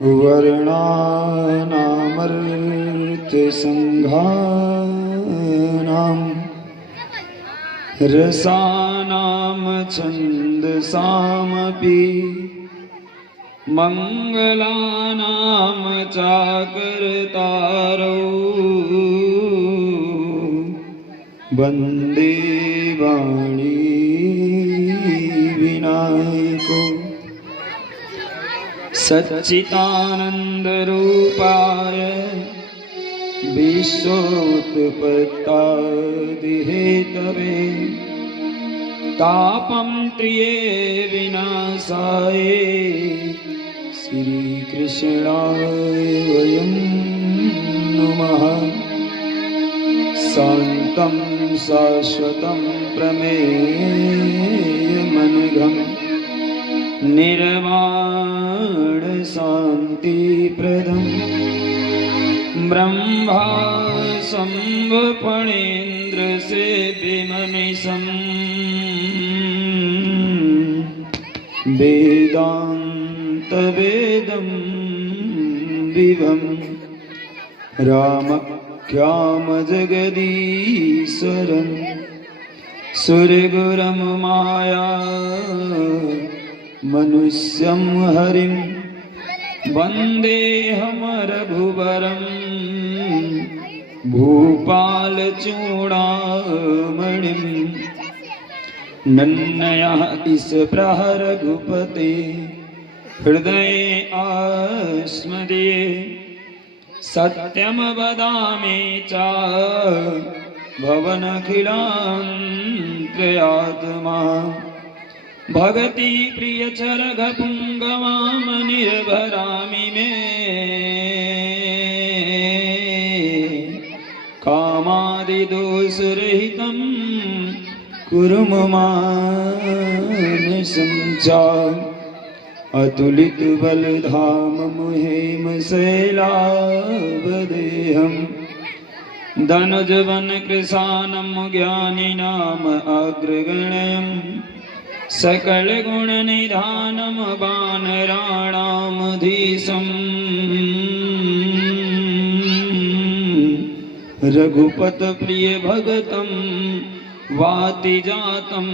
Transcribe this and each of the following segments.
वर्णानामर्थसङ्घानां रसानां छन्दसामपि मङ्गलानां चाकर्तारौ वन्दे वाणी विनायको सच्चिदानन्दरूपाय विश्वोत्पत्त्यादिहेतवे तापं त्रिये विनाशाय श्रीकृष्णाय वयं नमः। शान्तं शाश्वतं प्रमेयमनघं निर्वाण शान्तिप्रदं ब्रह्मा संवपणेन्द्र सेव्यमनिशम् वेदान्तवेदं विभं रामख्याम जगदीश्वरं सुरगुरं माया मनुष्यं हरिं वन्देऽहं रघुवरं भूपालचूडामणिं नन्नयातिस प्रहरघुपते हृदये आस्मदीये सत्यं वदामि च भवनखिलान्त्रयात्मा भगति प्रियचरघपुङ्गवाम निर्भरामि मे कामादिदोषरहितं कुरु मानसं च अतुलितबलधाम मुहेम शैलावदेहं धनुजवनकृशानं ज्ञानिनाम अग्रगण्यं सकलगुणनिधानं वानराणामधीशम् रघुपतप्रियभगतं वातिजातं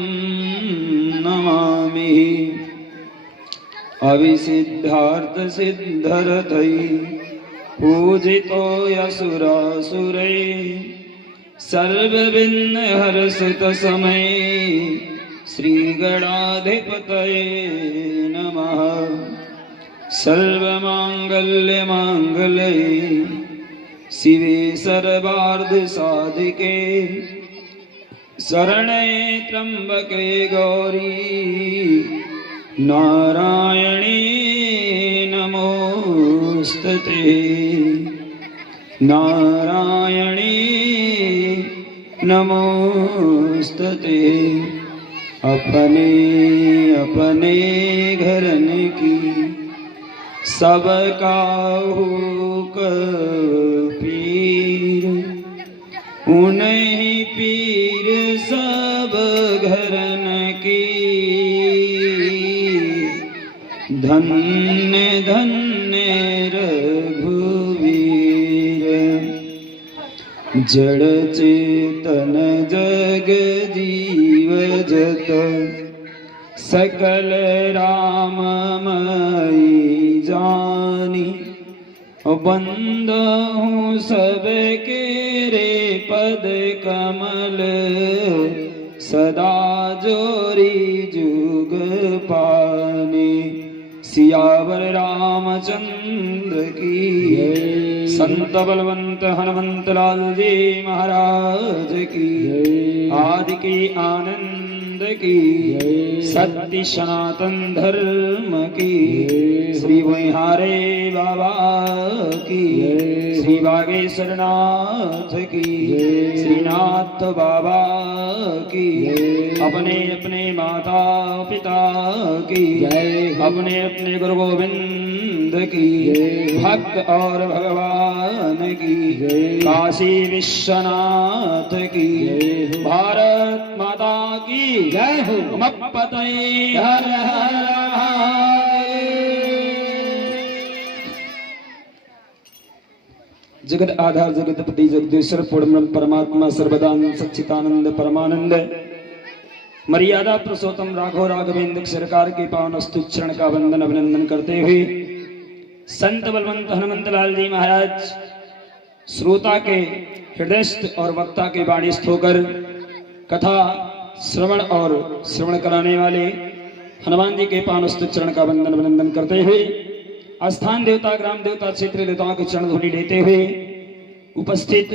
नमामि। अविसिद्धार्थसिद्धरथै पूजितो यसुरासुरैः सर्वविघ्नहरसुतसमये श्रीगणाधिपतये नमः। सर्वमाङ्गल्यमाङ्गल्ये शिवे सर्वार्धसाधिके शरणे त्र्यम्बके गौरी नारायणे नमोस्तुते नारायणे नमोस्तुते। अपने अपने घरन की सब काहू पीर उन्हीं पीर सब घरन की धन्य धन्य रघुवीर। जड़ चेतन जग जीव जत सकल राममयी जानी बंदहूँ सबके रे पद कमल सदा जोरी जुग पानी। सियावर रामचंद्र की संत बलवंत हनुमंत लाल जी महाराज की आदि की आनंद की सत्य सनातन धर्म की श्री वैहारे बाबा की श्री बागेश्वर नाथ की श्रीनाथ बाबा की अपने अपने माता पिता की अपने अपने गुरु गोविंद की भक्त और भगवान की काशी विश्वनाथ की भारत माता की जय हो। मप्पतये हर हर जगत आधार जगतपति जगदीश्वर पूर्ण परमात्मा सर्वदान सच्चिदानंद परमानंद मर्यादा पुरुषोत्तम राघव राघवेंद्र सरकार के पावन स्तुति चरण का वंदन अभिनंदन करते हुए संत बलवंत हनुमंत लाल जी महाराज श्रोता के हृदयस्थ और वक्ता के वाणीस्थ होकर कथा श्रवण और श्रवण कराने वाले हनुमान जी के पावन स्तुति चरण का वंदन अभिनंदन करते हुए स्थान देवता ग्राम देवता क्षेत्र देवताओं के चरण धूलि लेते हुए उपस्थित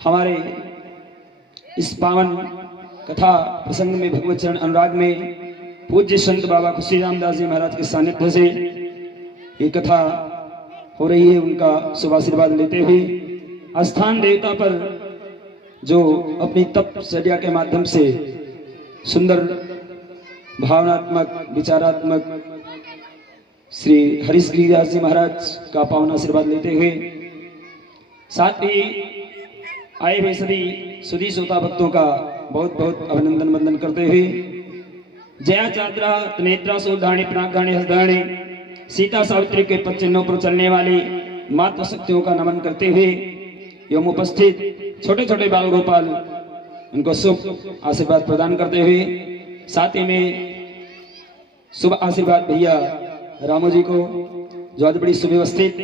हमारे इस पावन कथा प्रसंग में भगवत चरण अनुराग में पूज्य संत बाबा खुशी रामदास जी महाराज के सानिध्य से ये कथा हो रही है। उनका शुभ आशीर्वाद लेते हुए स्थान देवता पर जो अपनी तपचर्या के माध्यम से सुंदर भावनात्मक विचारात्मक श्री हरीश गिरिदास जी महाराज का पावन आशीर्वाद लेते हुए साथ ही आए हुए सभी सुधी श्रोता भक्तों का बहुत बहुत अभिनंदन वंदन करते हुए जया चाद्रा नेत्रा सोधाणी प्रागाणी हसदाणी सीता सावित्री के पद चिन्हों पर चलने वाली मातृ शक्तियों का नमन करते हुए एवं उपस्थित छोटे छोटे बाल गोपाल उनको शुभ आशीर्वाद प्रदान करते हुए साथ ही में शुभ आशीर्वाद भैया रामू जी को जो आज बड़ी सुव्यवस्थित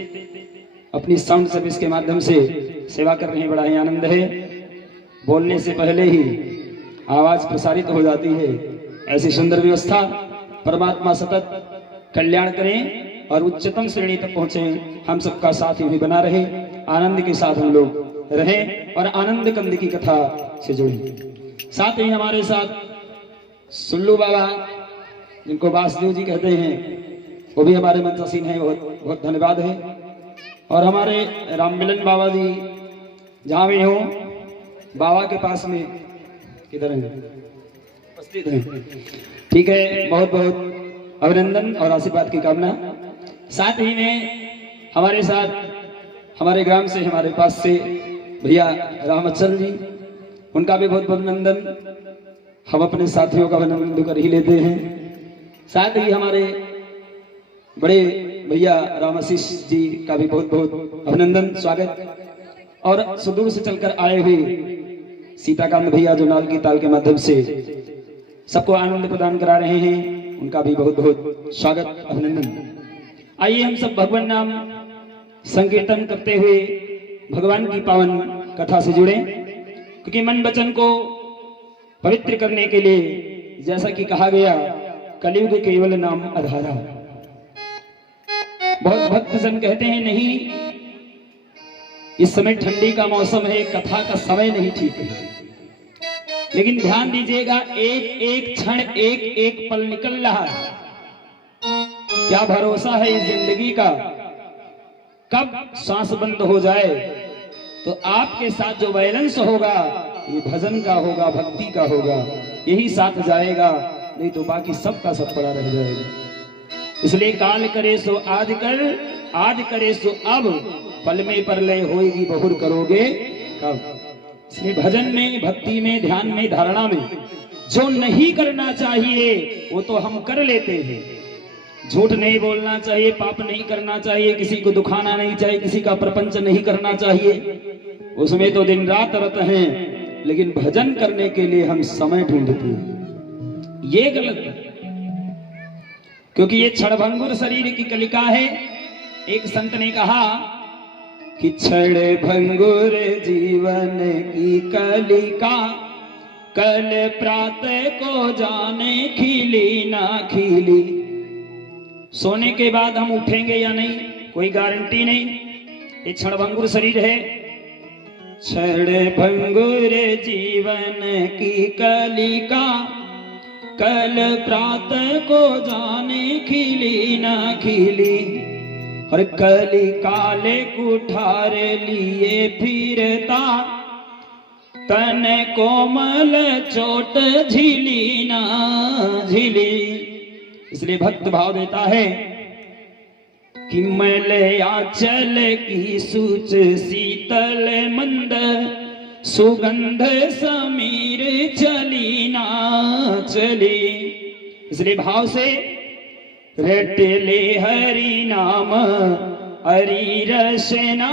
अपनी साउंड सर्विस के माध्यम से सेवा कर रहे हैं। बड़ा ही आनंद है, बोलने से पहले ही आवाज प्रसारित हो जाती है। ऐसी सुंदर व्यवस्था परमात्मा सतत कल्याण करें और उच्चतम श्रेणी तक पहुंचे। हम सबका साथ ही बना रहे, आनंद के साथ हम लोग रहें और आनंद कंद की कथा से जुड़े। साथ ही हमारे साथ सुल्लू बाबा जिनको वासुदेव जी कहते हैं वो भी हमारे मंचासीन है, बहुत बहुत धन्यवाद है। और हमारे राम मिलन बाबा जी जहाँ भी हो बाबा के पास में किधर है उपस्थित है, ठीक है, बहुत बहुत अभिनंदन और आशीर्वाद की कामना। साथ ही में हमारे साथ हमारे ग्राम से हमारे पास से भैया रामचल जी, उनका भी बहुत बहुत अभिनंदन। हम अपने साथियों का अभिनंदन कर ही लेते हैं। साथ ही हमारे बड़े भैया रामाशीष जी का भी बहुत बहुत अभिनंदन स्वागत। और सुदूर से चलकर आए हुए सीताकांत भैया जो नाल की ताल के माध्यम से सबको आनंद प्रदान करा रहे हैं, उनका भी बहुत बहुत स्वागत अभिनंदन। आइए हम सब भगवान नाम संकीर्तन करते हुए भगवान की पावन कथा से जुड़े, क्योंकि मन वचन को पवित्र करने के लिए जैसा कि कहा गया कलयुग केवल नाम आधारा। बहुत भक्तजन कहते हैं नहीं इस समय ठंडी का मौसम है, कथा का समय नहीं ठीक है, लेकिन ध्यान दीजिएगा एक एक क्षण एक एक पल निकल रहा है। क्या भरोसा है इस जिंदगी का, कब सांस बंद हो जाए तो आपके साथ जो बैलेंस होगा ये भजन का होगा, भक्ति का होगा, यही साथ जाएगा, नहीं तो बाकी सबका सब पड़ा रह जाएगा। इसलिए काल करे सो आज कर, आज करे सो अब, पल में परलय होएगी बहुर करोगे कब। इसलिए भजन में, भक्ति में, ध्यान में, धारणा में जो नहीं करना चाहिए वो तो हम कर लेते हैं। झूठ नहीं बोलना चाहिए, पाप नहीं करना चाहिए, किसी को दुखाना नहीं चाहिए, किसी का प्रपंच नहीं करना चाहिए, उसमें तो दिन रात रत हैं। लेकिन भजन करने के लिए हम समय ढूंढते हैं, ये गलत है, क्योंकि ये क्षणभंगुर शरीर की कलिका है। एक संत ने कहा कि क्षण भंगुर जीवन की कलिका, कल प्रातः को जाने खिली ना खिली। सोने के बाद हम उठेंगे या नहीं कोई गारंटी नहीं, ये क्षणभंगुर शरीर है। क्षण भंगुर जीवन की कलिका, कल प्रातः को जाने खिली ना खिली। और कली काले कुठार लिए फिरता, तन कोमल चोट झिली ना झिली। इसलिए भक्त भाव देता है कि मैल आंचल की सूच शीतल मंद, सुगंध समीर चली ना चली। इसलिए भाव से रट ले हरि नाम, हरी रसना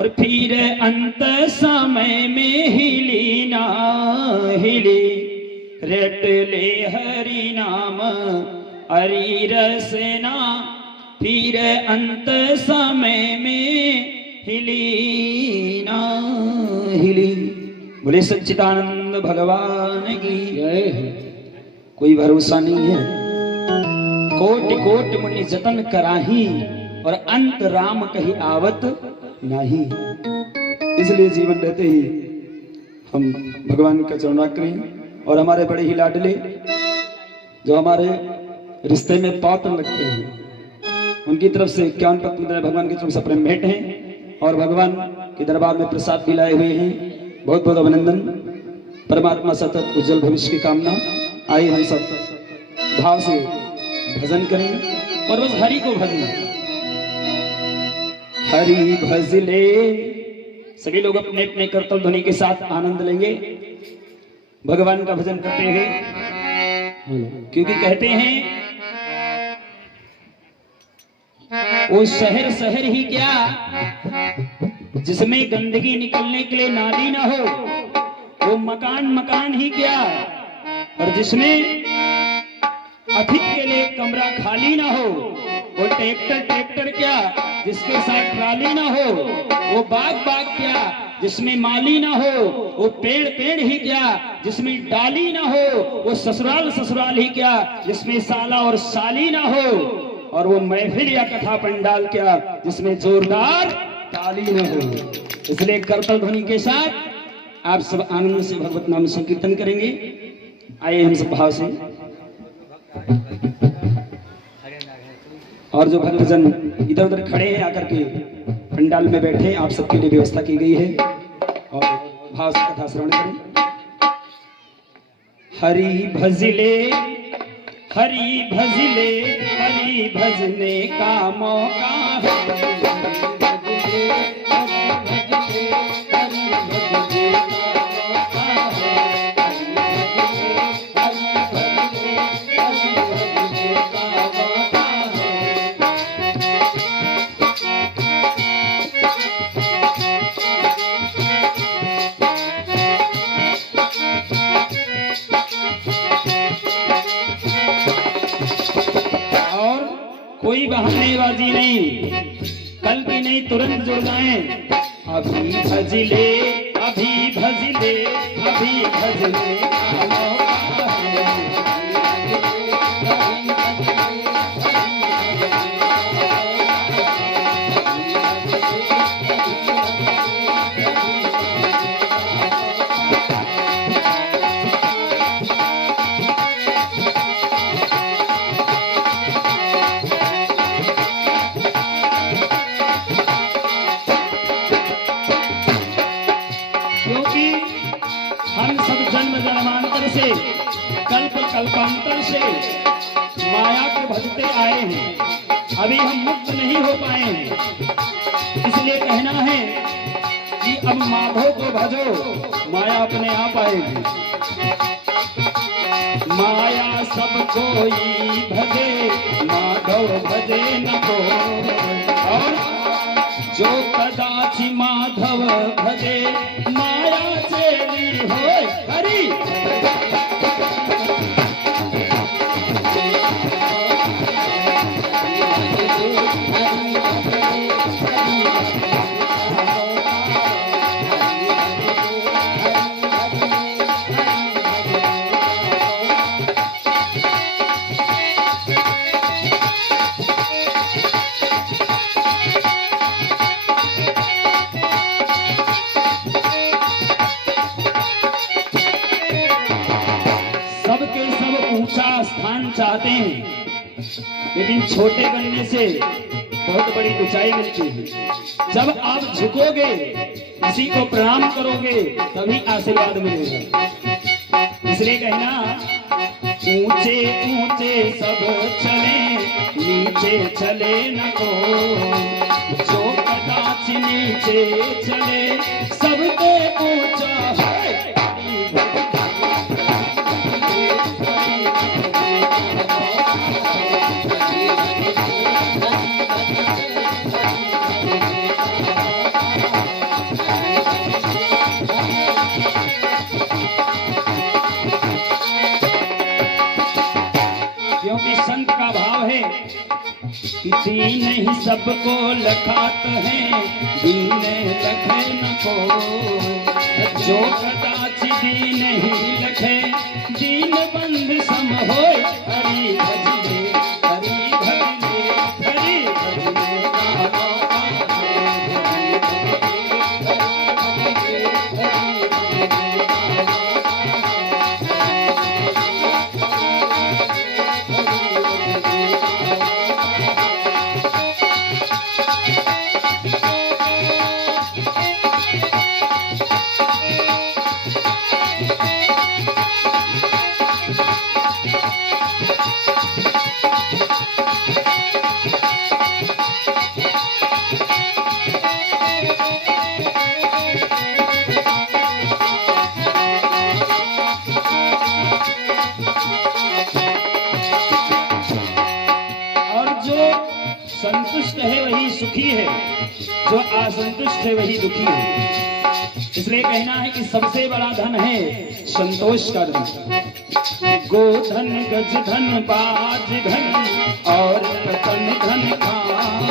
और फिर अंत समय में हिली ना हिली रट ले हरि नाम हरी रसना फिर अंत समय में हिली ना हिली। बोले सच्चिदानंद भगवान की जय। कोई भरोसा नहीं है, कोट कोट मुनि जतन कराही और अंत राम कही आवत नहीं। इसलिए जीवन रहते ही हम भगवान का चरणा करें और हमारे बड़े ही लाडले जो हमारे रिश्ते में पात्र लगते हैं उनकी तरफ से 51 पत्नी भगवान की तरफ से प्रेम भेंट हैं और भगवान के दरबार में प्रसाद भी लाए हुए हैं। बहुत बहुत अभिनंदन। परमात्मा सतत उज्जवल भविष्य की कामना। आइए हम सब भाव से भजन करें और बस हरि को भजन। हरि भजले सभी लोग अपने अपने करतल ध्वनि के साथ आनंद लेंगे भगवान का भजन करते हुए, क्योंकि कहते हैं वो शहर शहर ही क्या जिसमें गंदगी निकलने के लिए नाली ना हो, वो मकान मकान ही क्या और जिसमें अतिथि के लिए कमरा खाली ना हो, वो ट्रैक्टर ट्रैक्टर क्या जिसके साथ ट्राली ना हो, वो बाग बाग क्या जिसमें माली ना हो, वो पेड़ पेड़ ही क्या जिसमें डाली ना हो, वो ससुराल ससुराल ही क्या जिसमें साला और साली ना हो, और वो महफिल या कथा पंडाल क्या जिसमें जोरदार ताली न हो। इसलिए करतल ध्वनि के साथ आप सब आनंद से भगवत नाम संकीर्तन करेंगे। आइए हम सब भाव से। और जो भक्तजन इधर उधर खड़े हैं आकर के पंडाल में बैठे, आप सबके लिए व्यवस्था की गई है और भाव से कथा श्रवण करें। हरि भजले हरि भजले हरि भजने का मौका है। कोई बहानेबाजी नहीं, कल की नहीं तुरंत जुड़ जाएं। अभी भजले अभी भजले अभी भजले से कल्प कल्पांतर से माया को भजते आए हैं, अभी हम मुक्त नहीं हो पाए हैं। इसलिए कहना है कि अब माधव को भजो, माया अपने आप आएगी। माया सब कोई भजे माधव भजे न को, और जो कदाचि माधव भजे माया चेली होए हरि। स्थान चाहते हैं, लेकिन छोटे बनने से बहुत बड़ी ऊंचाई मिलती है। जब आप झुकोगे, किसी को प्रणाम करोगे, तभी आशीर्वाद मिलेगा। इसलिए कहना ऊंचे ऊंचे सब चले, नीचे चले न को, जो कदाचि नीचे चले सबके ऊंचा है। दीन ही सबको लखात है, दीन लखे न को। जो कदाच दीन ही लखे, दीन बंद सम होय। हरि भजले, हरि भजले, हरि भजले का मौका संतुष्ट है वही सुखी है, जो असंतुष्ट है वही दुखी है। इसलिए कहना है कि सबसे बड़ा धन है संतोष का धन। गोधन गज धन बाज धन और रतन धन खान।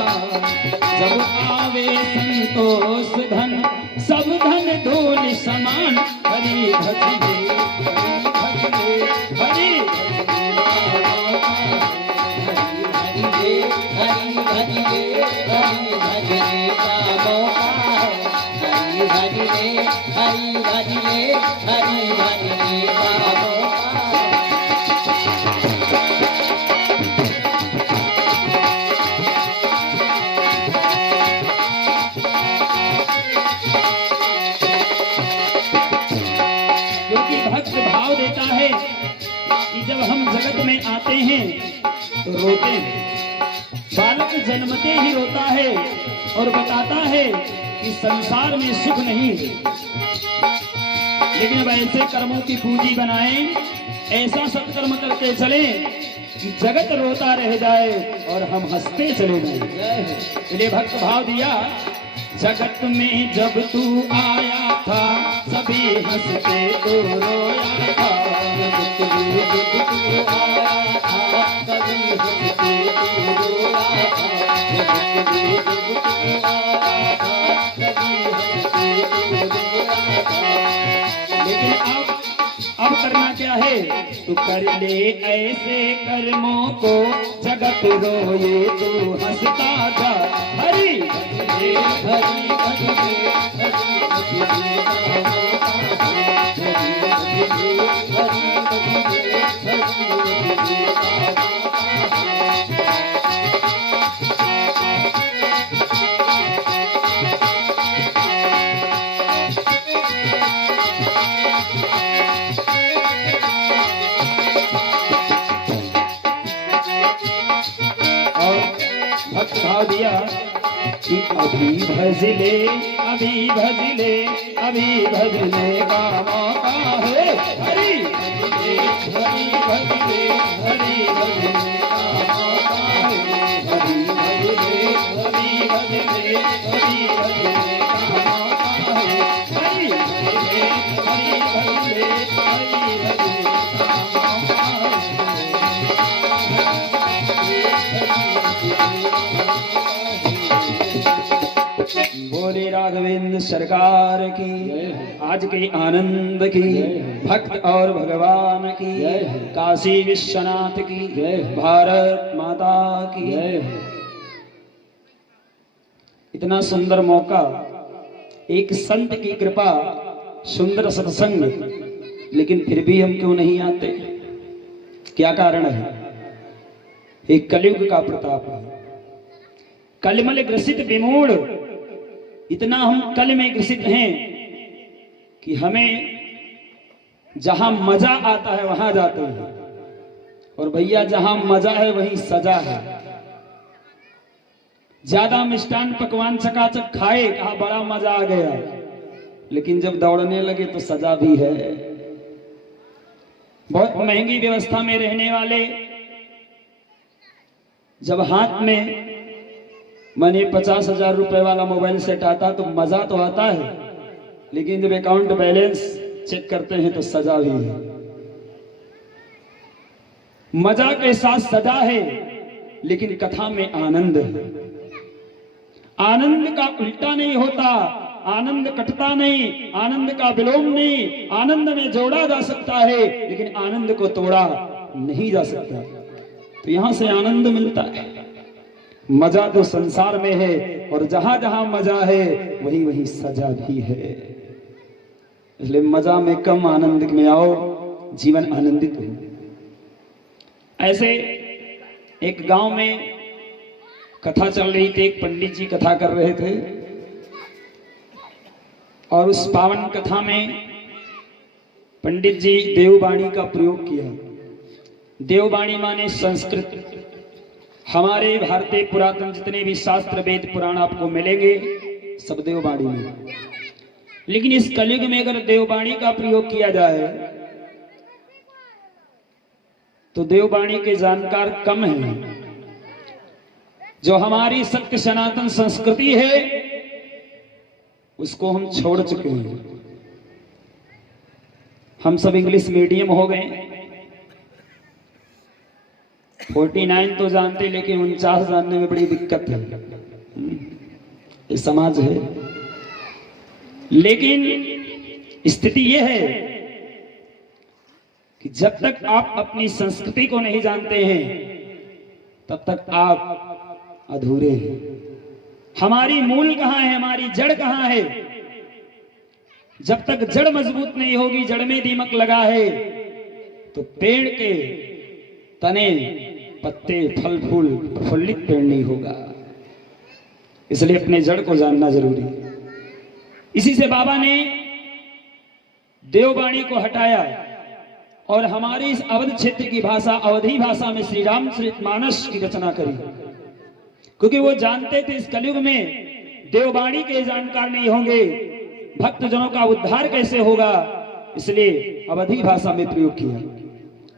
जब आवे संतोष धन, सब धन ढोल समान। हरि भजले, हरि भजले, हरि क्योंकि भक्त भाव देता है कि जब हम जगत में आते हैं तो रोते हैं। बालक जन्मते ही रोता है और बताता है कि संसार में सुख नहीं है, लेकिन अब ऐसे कर्मों की पूंजी बनाएं, ऐसा सत्कर्म करके चले कि जगत रोता रह जाए और हम हंसते चले जाए। इसलिए भक्त भाव दिया, जगत में जब तू आया था, सभी हंसते तो रोया था। जगत में जब तू आया था, सभी हंसते तो रोया था। जगत में जब तू आया था, सभी हंसते तो रोया था। लेकिन अब करना क्या है? तू कर ले ऐसे कर्मों को, जगत रोए तू हंसता जा। हरि भजले, हरि भजले, हरि भजले भाव दिया कि अभी भजले, अभी भजले, अभी भजले का मौका है। हरि भजले, हरि भजले, हरि भजले का मौका है। हरि भजले, हरि भजले, हरि भजले का मौका है। हरि भजले, हरि भजले, हरि भजले का मौका बोले राघवेंद्र सरकार की, आज के आनंद की, भक्त और भगवान की, काशी विश्वनाथ की, भारत माता की। इतना सुंदर मौका, एक संत की कृपा, सुंदर सत्संग, लेकिन फिर भी हम क्यों नहीं आते? क्या कारण है? एक कलयुग का प्रताप है। कलमल ग्रसित विमूढ़, इतना हम कल में ग्रसित हैं कि हमें जहां मजा आता है वहां जाते हैं, और भैया जहां मजा है वहीं सजा है। ज्यादा मिष्टान पकवान चकाचक खाए, कहा बड़ा मजा आ गया, लेकिन जब दौड़ने लगे तो सजा भी है। बहुत महंगी व्यवस्था में रहने वाले जब हाथ में माने 50,000 रुपए वाला मोबाइल सेट आता तो मजा तो आता है, लेकिन जब अकाउंट बैलेंस चेक करते हैं तो सजा भी है। मजा के साथ सजा है। लेकिन कथा में आनंद है। आनंद का उल्टा नहीं होता, आनंद कटता नहीं, आनंद का विलोम नहीं। आनंद में जोड़ा जा सकता है लेकिन आनंद को तोड़ा नहीं जा सकता। तो यहां से आनंद मिलता है। मजा तो संसार में है और जहां जहां मजा है वही वही सजा भी है। इसलिए मजा में कम, आनंद में आओ, जीवन आनंदित हो। ऐसे एक गांव में कथा चल रही थी, एक पंडित जी कथा कर रहे थे और उस पावन कथा में पंडित जी देववाणी का प्रयोग किया। देववाणी माने संस्कृत। हमारे भारतीय पुरातन जितने भी शास्त्र वेद पुराण आपको मिलेंगे सब देववाणी में, लेकिन इस कलयुग में अगर देववाणी का प्रयोग किया जाए तो देववाणी के जानकार कम हैं। जो हमारी सत्य सनातन संस्कृति है उसको हम छोड़ चुके हैं। हम सब इंग्लिश मीडियम हो गए। 49 तो जानते लेकिन 49 जानने में बड़ी दिक्कत है। ये समाज है। लेकिन स्थिति यह है कि जब तक आप अपनी संस्कृति को नहीं जानते हैं तब तक आप अधूरे हैं। हमारी मूल कहां है, हमारी जड़ कहां है? जब तक जड़ मजबूत नहीं होगी, जड़ में दीमक लगा है तो पेड़ के तने, पत्ते, फल फूल प्रफुल्लित पेड़ नहीं होगा। इसलिए अपने जड़ को जानना जरूरी है। इसी से बाबा ने देववाणी को हटाया और हमारे इस अवध क्षेत्र की भाषा, अवधी भाषा में श्री रामचरितमानस की रचना करी। क्योंकि वो जानते थे इस कलयुग में देववाणी के जानकार नहीं होंगे, भक्तजनों का उद्धार कैसे होगा, इसलिए अवधी भाषा में प्रयोग किया।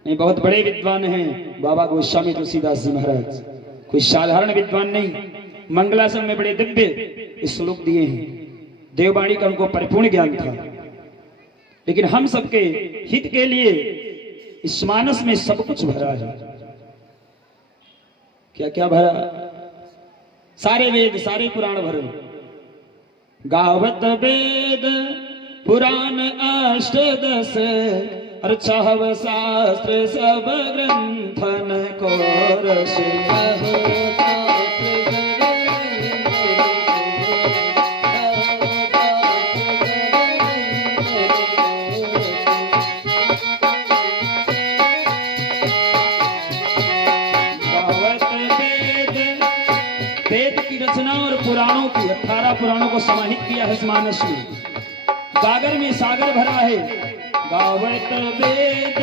नहीं, बहुत बड़े विद्वान हैं बाबा गोस्वामी तुलसीदास जी महाराज, कोई साधारण विद्वान नहीं। मंगलाचरण में बड़े दिव्य श्लोक दिए हैं। देववाणी का उनको परिपूर्ण ज्ञान था। लेकिन हम सबके हित के लिए इस मानस में सब कुछ भरा है। क्या क्या भरा? सारे वेद, सारे पुराण भरे। गावत वेद पुराण अष्टदश, और 6 शास्त्र सब ग्रंथन को रस। पुराणों की 18 पुराणों को समाहित किया है मानस में। गागर में सागर भरा है। गावत वेद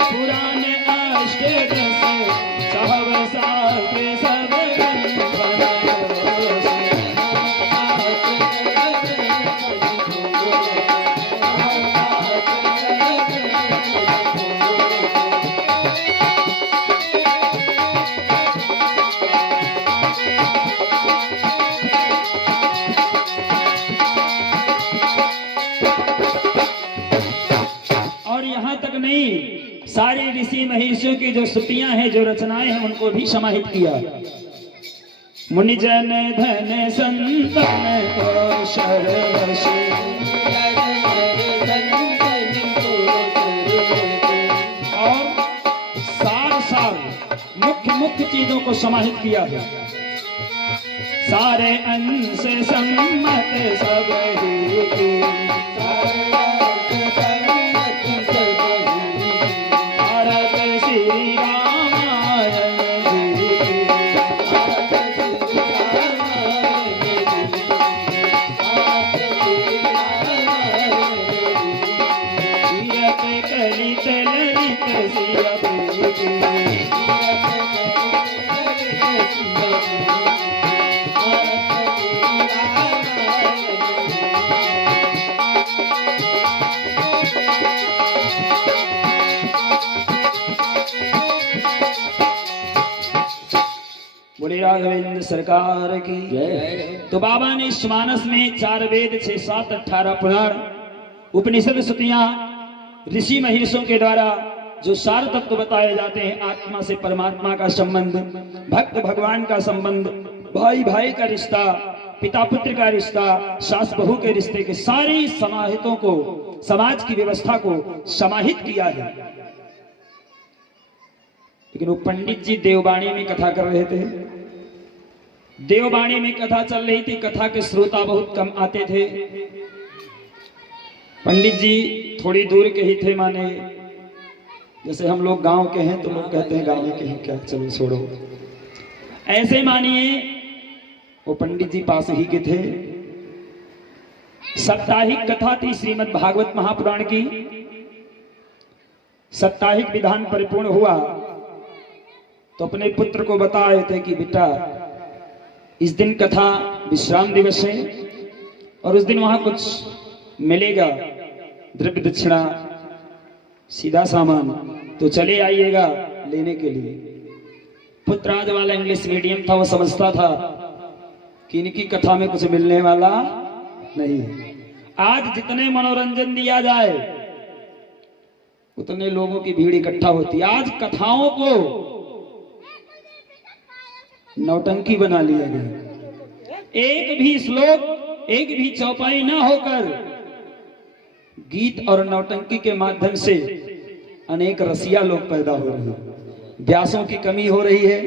पुराण अष्टदश, 6 शास्त्र सब ग्रंथन। सारे ऋषि महर्षियों की जो स्तुतियां हैं, जो रचनाएं हैं, उनको भी समाहित किया। मुनिजन धन संतन को शरण से, और सार मुख्य मुख्य चीजों को समाहित किया है। सारे अंश सम्मत सब ही, राघवेंद्र सरकार की जय। तो बाबा ने इस मानस में 4 वेद, 6, 7, 18 पुराण, उपनिषद स्तुतियां ऋषि महर्षियों के द्वारा जो सार तत्व बताए जाते हैं, आत्मा से परमात्मा का संबंध, भक्त भगवान का संबंध, भाई भाई का रिश्ता, पिता पुत्र का रिश्ता, सास बहू के रिश्ते के सारी समाहितों को, समाज की व्यवस्था को समाहित किया है। लेकिन वो पंडित जी देववाणी में कथा कर रहे थे। देववाणी में कथा चल रही थी, कथा के श्रोता बहुत कम आते थे। पंडित जी थोड़ी दूर के ही थे, माने जैसे हम लोग गांव के हैं तो लोग कहते हैं गांव के हैं क्या, चलो छोड़ो, ऐसे मानिए वो पंडित जी पास ही के थे। साप्ताहिक कथा थी श्रीमद् भागवत महापुराण की। साप्ताहिक विधान परिपूर्ण हुआ तो अपने पुत्र को बताए थे कि बेटा इस दिन कथा विश्राम दिवस है और उस दिन वहां कुछ मिलेगा, द्रव्य दक्षिणा, सीधा सामान, तो चले आइएगा लेने के लिए। पुत्र आज वाला इंग्लिश मीडियम था, वो समझता था कि इनकी कथा में कुछ मिलने वाला नहीं। आज जितने मनोरंजन दिया जाए उतने लोगों की भीड़ इकट्ठा होती है। आज कथाओं को नौटंकी बना लिया गया। एक भी श्लोक, एक भी चौपाई ना होकर गीत और नौटंकी के माध्यम से अनेक रसिया लोग पैदा हो रहे हैं। व्यासों की कमी हो रही है।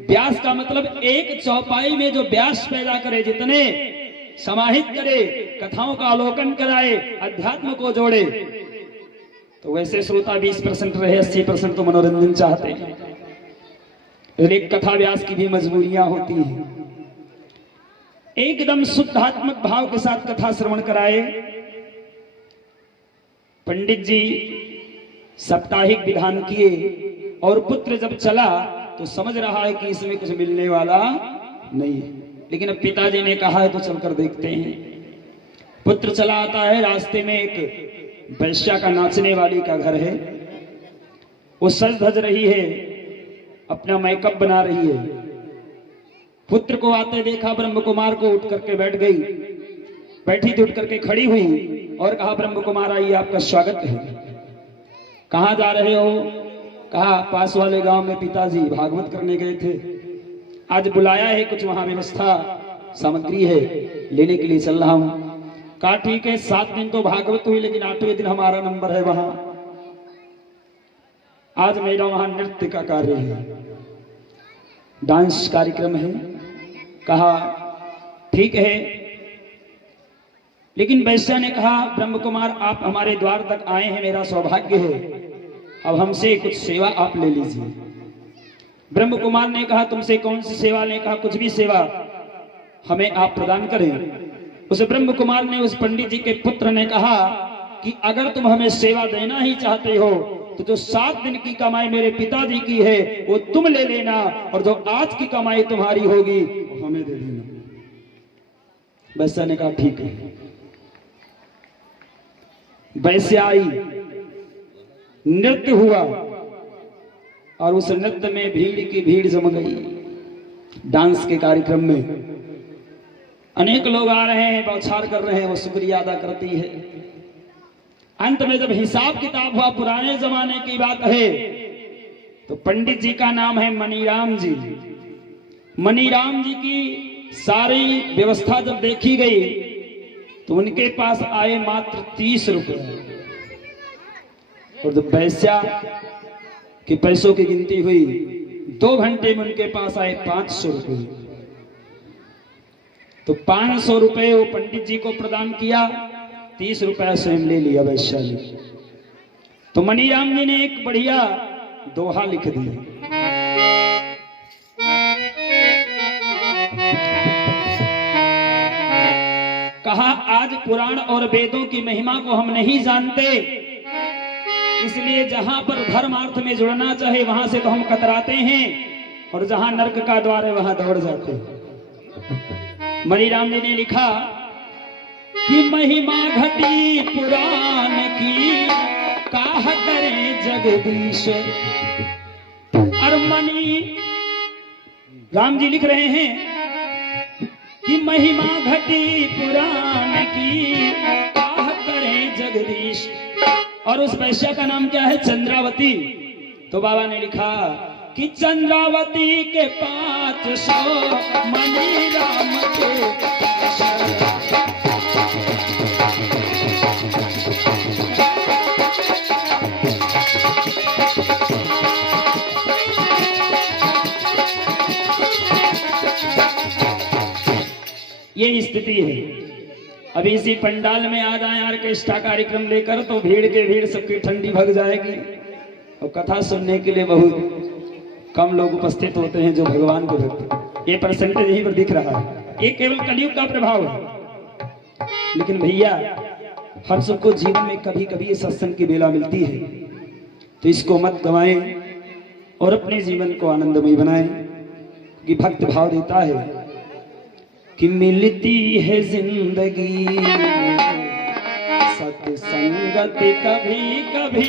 व्यास का मतलब एक चौपाई में जो व्यास पैदा करे, जितने समाहित करे, कथाओं का अवलोकन कराए, अध्यात्म को जोड़े, तो वैसे श्रोता 20% रहे, 80% तो मनोरंजन चाहते हैं। एक कथा व्यास की भी मजबूरियां होती हैं। एकदम शुद्धात्मक भाव के साथ कथा श्रवण कराए। पंडित जी साप्ताहिक विधान किए और पुत्र जब चला तो समझ रहा है कि इसमें कुछ मिलने वाला नहीं है, लेकिन अब पिताजी ने कहा है तो चलकर देखते हैं। पुत्र चला आता है, रास्ते में एक वैश्या का नाचने वाली का घर है। वो सज धज रही है, अपना मेकअप बना रही है। पुत्र को आते देखा, ब्रह्म कुमार को उठ करके बैठ गई, बैठी थी, उठ करके खड़ी हुई और कहा ब्रह्म कुमार आइए, आपका स्वागत है। कहाँ जा रहे हो? कहा पास वाले गांव में पिताजी भागवत करने गए थे, आज बुलाया है, कुछ वहां व्यवस्था सामग्री है, लेने के लिए चल रहा हूं। कहा ठीक है, 7 दिन तो भागवत हुई, लेकिन 8वें दिन हमारा नंबर है वहां, आज मेरा वहां नृत्य का कार्य है, डांस कार्यक्रम है। कहा ठीक है, लेकिन वैश्या ने कहा ब्रह्म कुमार आप हमारे द्वार तक आए हैं, मेरा सौभाग्य है, अब हमसे कुछ सेवा आप ले लीजिए। ब्रह्म कुमार ने कहा तुमसे कौन सी सेवा? ने कहा कुछ भी सेवा हमें आप प्रदान करें। उस ब्रह्म कुमार ने, उस पंडित जी के पुत्र ने कहा कि अगर तुम हमें सेवा देना ही चाहते हो तो जो 7 दिन की कमाई मेरे पिताजी की है वो तुम ले लेना, और जो आज की कमाई तुम्हारी होगी वो हमें दे देना। वैश्या ने कहा ठीक है। वैश्या आई, नृत्य हुआ और उस नृत्य में भीड़ की भीड़ जम गई। डांस के कार्यक्रम में अनेक लोग आ रहे हैं, बौछार कर रहे हैं, वो शुक्रिया अदा करती है। अंत में जब हिसाब किताब हुआ, पुराने जमाने की बात है, तो पंडित जी का नाम है मनीराम जी। मनीराम जी की सारी व्यवस्था जब देखी गई तो उनके पास आए मात्र 30 रुपए, और जब वैश्या के पैसों की गिनती हुई 2 घंटे में उनके पास आए 500 रुपए। तो 500 रुपए वो पंडित जी को प्रदान किया, 30 रुपया स्वयं ले लिया वैश्या ने। तो मनीराम जी ने एक बढ़िया दोहा लिख दिया। कहा आज पुराण और वेदों की महिमा को हम नहीं जानते, इसलिए जहां पर धर्मार्थ में जुड़ना चाहे वहां से तो हम कतराते हैं, और जहां नर्क का द्वार है वहां दौड़ जाते हैं। मनीराम जी ने लिखा कि महिमा घटी पुराण की, काह करे जगदीश। और मनी राम जी लिख रहे हैं कि महिमा घटी पुराण की, काह करे जगदीश। और उस वैश्या का नाम क्या है? चंद्रावती। तो बाबा ने लिखा कि चंद्रावती के 500 मणि राम के ये स्थिति है। अभी इसी पंडाल में आ जाए ऑर्केस्ट्रा कार्यक्रम लेकर तो भीड़ के भीड़ सबकी ठंडी भग जाएगी और कथा सुनने के लिए बहुत कम लोग उपस्थित होते हैं जो भगवान को भक्त। ये परसेंटेज यहीं पर दिख रहा है। ये केवल कलयुग का प्रभाव है। लेकिन भैया हम सबको जीवन में कभी कभी ये सत्संग की बेला मिलती है, तो इसको मत गवाएं और अपने जीवन को आनंदमय बनाएं। कि भक्त भाव देता है कि मिलती है जिंदगी सत्संगत कभी कभी,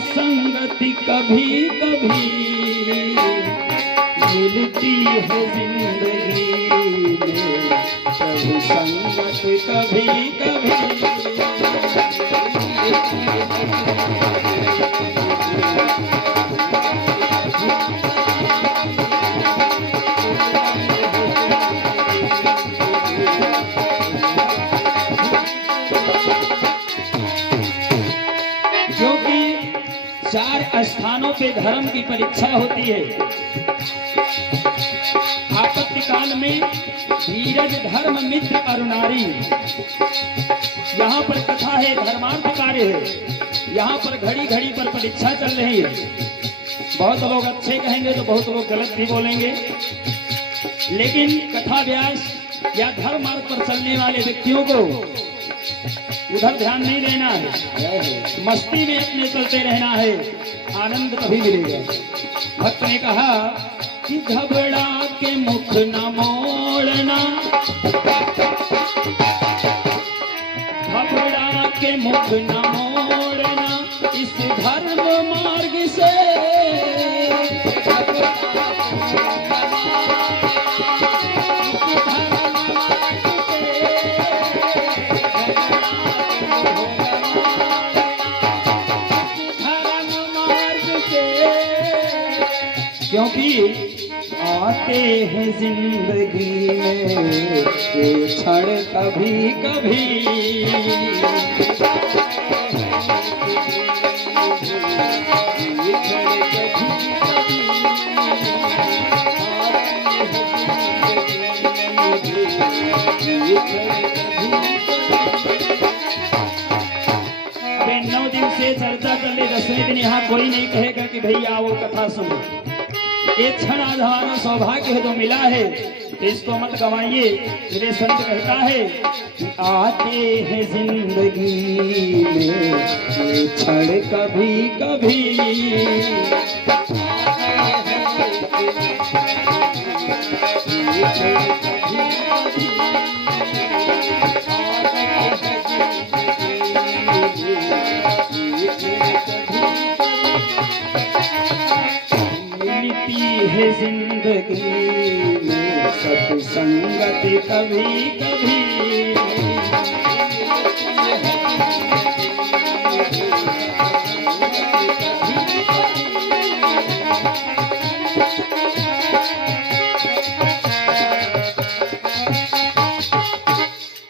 संगति कभी कभी मिलती है जिंदगी में, प्रभु संगत कभी कभी। चार स्थानों पे धर्म की परीक्षा होती है। आपत्ति काल में धीरज धर्म मित्र अरुणारी, यहाँ पर कथा है, धर्मार्थ कार्य है। यहाँ पर घड़ी घड़ी पर परीक्षा चल रही है। बहुत लोग अच्छे कहेंगे तो बहुत लोग गलत भी बोलेंगे, लेकिन कथा व्यास या धर्म मार्ग पर चलने वाले व्यक्तियों को उधर ध्यान नहीं देना है, मस्ती में अपने चलते रहना है, आनंद तभी मिलेगा। भक्त ने कहा कि घबरा के मुख न मोड़ना, घबरा के मुख न मोड़ना, इस धर्म मार्ग से क्योंकि आते हैं जिंदगी में ये क्षण कभी कभी, अबे 9 दिन से चर्चा कर ले, 10वें दिन यहाँ कोई नहीं कहेगा कि भैया वो कथा सुनो। एक क्षण आज हमारा सौभाग्य है जो मिला है, तो इसको मत गवाइए। मेरे संत कहता है कि आते हैं जिंदगी में ये क्षण कभी कभी, है जिंदगी में सत्संगत कभी कभी।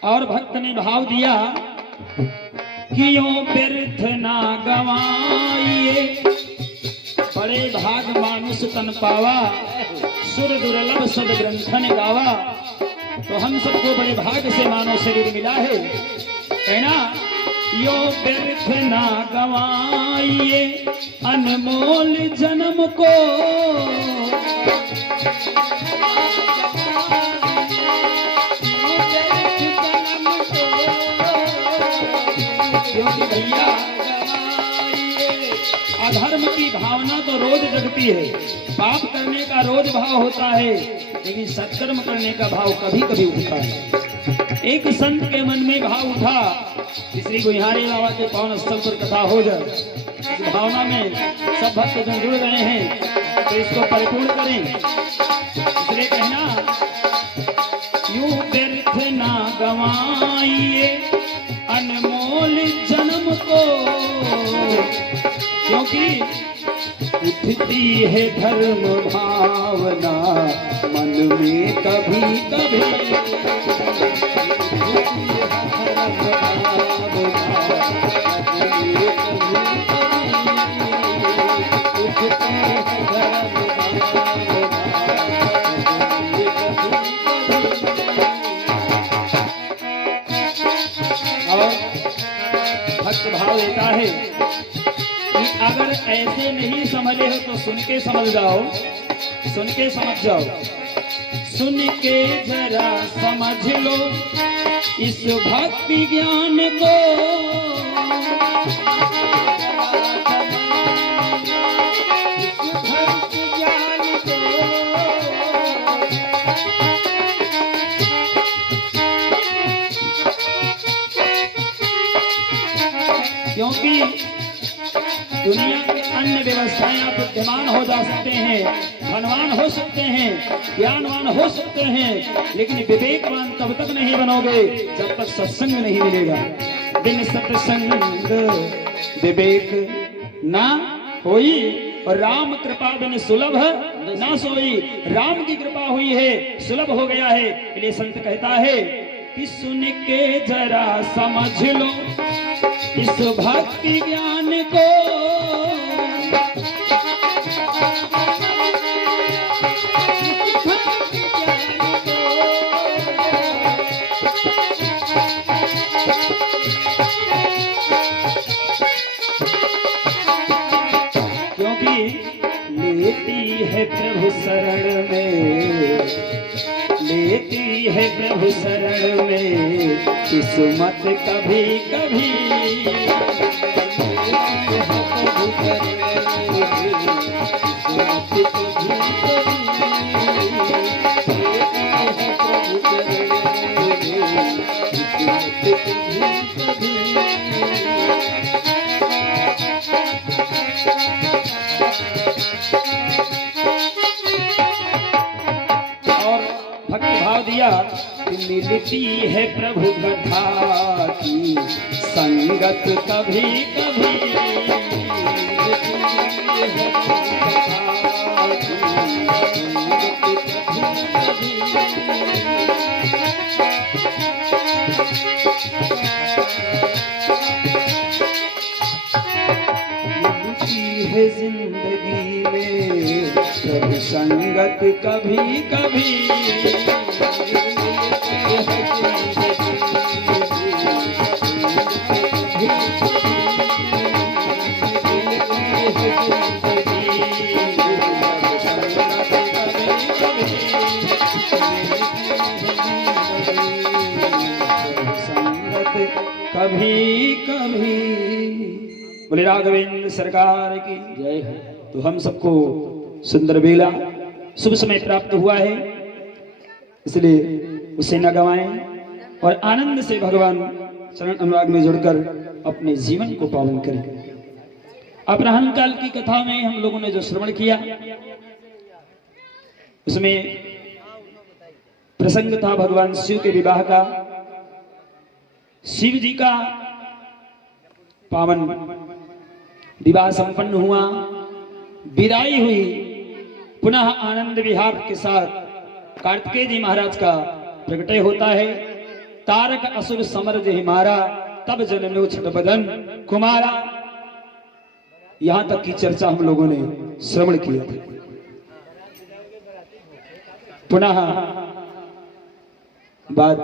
और भक्त ने भाव दिया कि यो व्यर्थ ना गवाइए, बड़े भाग मानुष तन पावा, सुर दुर्लभ सद ग्रंथन गावा। तो हम सबको बड़े भाग से मानव शरीर मिला है, कहना यो व्यर्थ ना गवाइए अनमोल जन्म को, अधर्म की भावना तो रोज जगती है, पाप करने का रोज भाव होता है, लेकिन सत्कर्म करने का भाव कभी कभी उठता है। एक संत के मन में भाव उठा कि श्री गुहियारी बाबा के पावन स्थल पर कथा हो जाए। इस भावना में सब भक्त जन जुड़ रहे हैं, तो इसको परिपूर्ण करें। इसलिए कहना, यूं व्यर्थ ना गवाइए अनमोल जन्म को, क्योंकि उठती है धर्म भावना मन में कभी कभी। भक्त भाव देता है कि अगर ऐसे नहीं समझे हो तो सुन के समझ जाओ, सुन के समझ जाओ, सुन के जरा समझ लो इस भक्ति ज्ञान को। क्योंकि दुनिया के अन्य व्यवस्थाएं आप बुद्धिमान हो जा सकते हैं, धनवान हो सकते हैं, ज्ञानवान हो सकते हैं, लेकिन विवेकवान तब तक नहीं बनोगे जब तक सत्संग नहीं मिलेगा। बिन सत्संग विवेक ना होई, और राम कृपा बिन सुलभ ना सोई। राम की कृपा हुई है, सुलभ हो गया है, इसलिए संत कहता है कि सुन के जरा समझ लो इस भक्ति ज्ञान को। क्योंकि लेती है प्रभु शरण में, लेती है प्रभु शरण में किस्मत कभी कभी। मिलती है प्रभु कथा की संगत कभी कभी। मिलती है जिंदगी में प्रभु संगत कभी कभी। कभी कभी। बोले राघवेंद्र सरकार की जय हो। तो हम सबको सुंदर बेला शुभ समय प्राप्त हुआ है, इसलिए उसे न गवाएं और आनंद से भगवान चरण अनुराग में जुड़कर अपने जीवन को पावन करें। अपराह्न काल की कथा में हम लोगों ने जो श्रवण किया, उसमें प्रसंग था भगवान शिव के विवाह का। शिव जी का पावन विवाह संपन्न हुआ, विदाई हुई, पुनः आनंद विहार के साथ कार्तिकेय जी महाराज का प्रगटय होता है। तारक असुर समर जहि मारा, तब जननो छठ बदन कुमारा। यहां तक की चर्चा हम लोगों ने श्रवण किया था। पुनः बात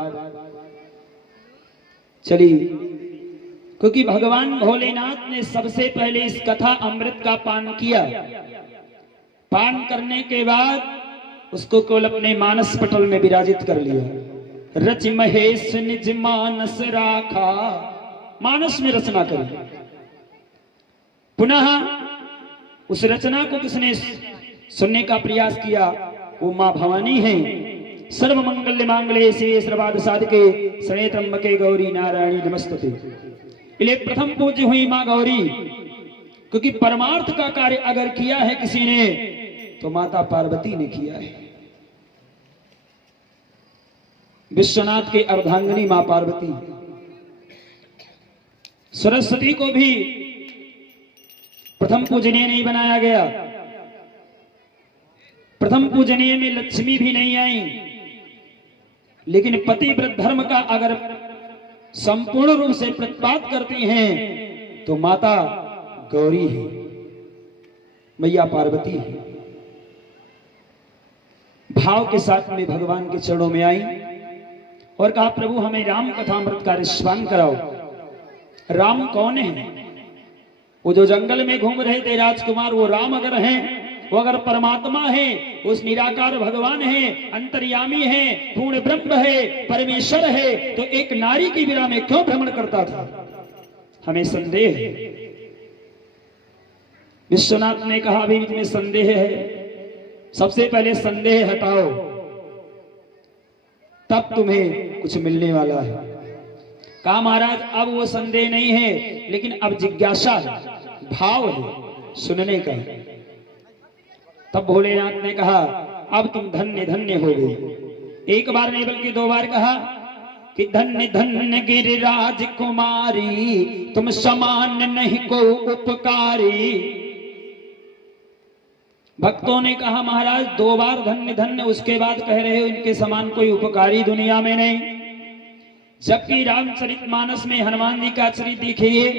चली, क्योंकि भगवान भोलेनाथ ने सबसे पहले इस कथा अमृत का पान किया। पान करने के बाद उसको केवल अपने मानस पटल में विराजित कर लिया। रच महेश निज मानस राखा, मानस में रचना करी। पुनः उस रचना को किसने सुनने का प्रयास किया? वो मां भवानी है। सर्व मंगल मांगल्ये शिवे सर्वार्थ साधके शरण्ये त्र्यंबके गौरी नारायणी नमस्तुते। इसलिए प्रथम पूज्य हुई मां गौरी, क्योंकि परमार्थ का कार्य अगर किया है किसी ने तो माता पार्वती ने किया है। विश्वनाथ के अर्धांगिनी मां पार्वती। सरस्वती को भी प्रथम पूजनीय नहीं बनाया गया। प्रथम पूजनीय में लक्ष्मी भी नहीं आई, लेकिन पतिव्रत धर्म का अगर संपूर्ण रूप से प्रतिपाद करती हैं तो माता गौरी है, मैया पार्वती है। भाव के साथ में भगवान के चरणों में आई और कहा, प्रभु हमें राम कथामृत का रिश्वान कराओ। राम कौन है? वो जो जंगल में घूम रहे थे राजकुमार, वो राम अगर हैं, वो अगर परमात्मा है, उस निराकार भगवान है, अंतर्यामी है, पूर्ण ब्रह्म है, परमेश्वर है, तो एक नारी की विरा में क्यों भ्रमण करता था? हमें संदेह है। विश्वनाथ ने कहा, अभी इसमें संदेह है, सबसे पहले संदेह हटाओ, तब तुम्हें कुछ मिलने वाला है। कहा, महाराज अब वो संदेह नहीं है, लेकिन अब जिज्ञासा है, भाव है सुनने का। तब भोलेनाथ ने कहा, अब तुम धन्य धन्य हो गई। एक बार नहीं बल्कि 2 बार कहा कि धन्य धन्य गिरिराज कुमारी, तुम समान नहीं को उपकारी। भक्तों ने कहा, महाराज 2 बार धन्य धन्य, उसके बाद कह रहे हो इनके समान कोई उपकारी दुनिया में नहीं। जबकि रामचरितमानस में हनुमान जी का चरित्र देखिए,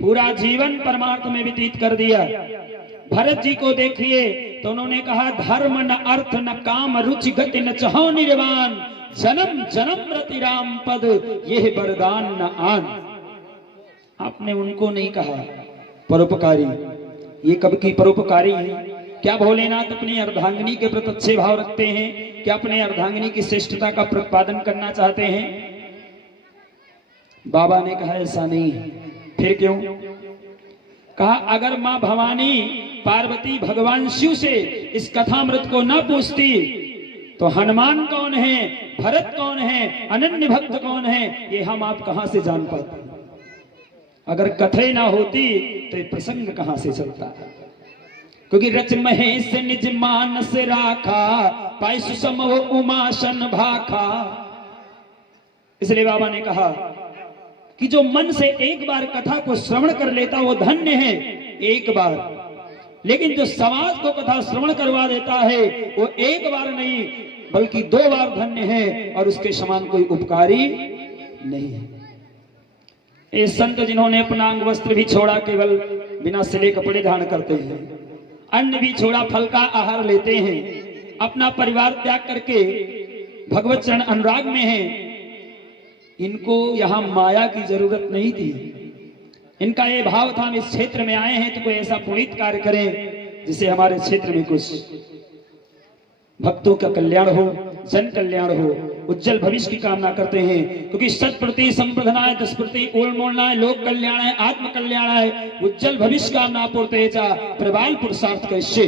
पूरा जीवन परमार्थ में व्यतीत कर दिया। भरत जी को देखिए तो उन्होंने कहा, धर्म न अर्थ न काम रुचि गति न चाहो निर्वाण, जन्म जन्म रति राम पद यह वरदान न आन। आपने उनको नहीं कहा परोपकारी, ये कब की परोपकारी है? क्या भोलेनाथ अपनी अर्धांगिनी के प्रति अच्छे भाव रखते हैं? क्या अपने अर्धांगिनी की श्रेष्ठता का प्रतिपादन करना चाहते हैं? बाबा ने कहा, ऐसा नहीं। फिर क्यों? कहा, अगर मां भवानी पार्वती भगवान शिव से इस कथामृत को न पूछती तो हनुमान कौन है, भरत कौन है, अनन्य भक्त कौन है, ये हम आप कहां से जान पाते? अगर कथे ना होती तो ये प्रसंग कहां से चलता? क्योंकि रच महेश निज मानस राखा, पाई सुसम उमासन भाखा। इसलिए बाबा ने कहा कि जो मन से एक बार कथा को श्रवण कर लेता वो धन्य है, एक बार। लेकिन जो समाज को कथा श्रवण करवा देता है वो एक बार नहीं बल्कि 2 बार धन्य है, और उसके समान कोई उपकारी नहीं है। ये संत जिन्होंने अपना अंग वस्त्र भी छोड़ा, केवल बिना सिले कपड़े धारण करते हैं, अन्न भी छोड़ा, फल का आहार लेते हैं, अपना परिवार त्याग करके भगवत चरण अनुराग में हैं, इनको यहां माया की जरूरत नहीं थी। इनका ये भाव था, हम इस क्षेत्र में आए हैं तो कोई ऐसा पुनीत कार्य करें जिससे हमारे क्षेत्र में कुछ भक्तों का कल्याण हो, जन कल्याण हो, उज्जवल भविष्य की कामना करते हैं। क्योंकि सत्प्रति संप्रधनाय, दुष्प्रति ओलमोलनाय, लोक कल्याणाय, आत्म कल्याणाय, उज्जवल भविष्य कामना पूर्ते चा प्रबल पुरुषार्थ कैसे।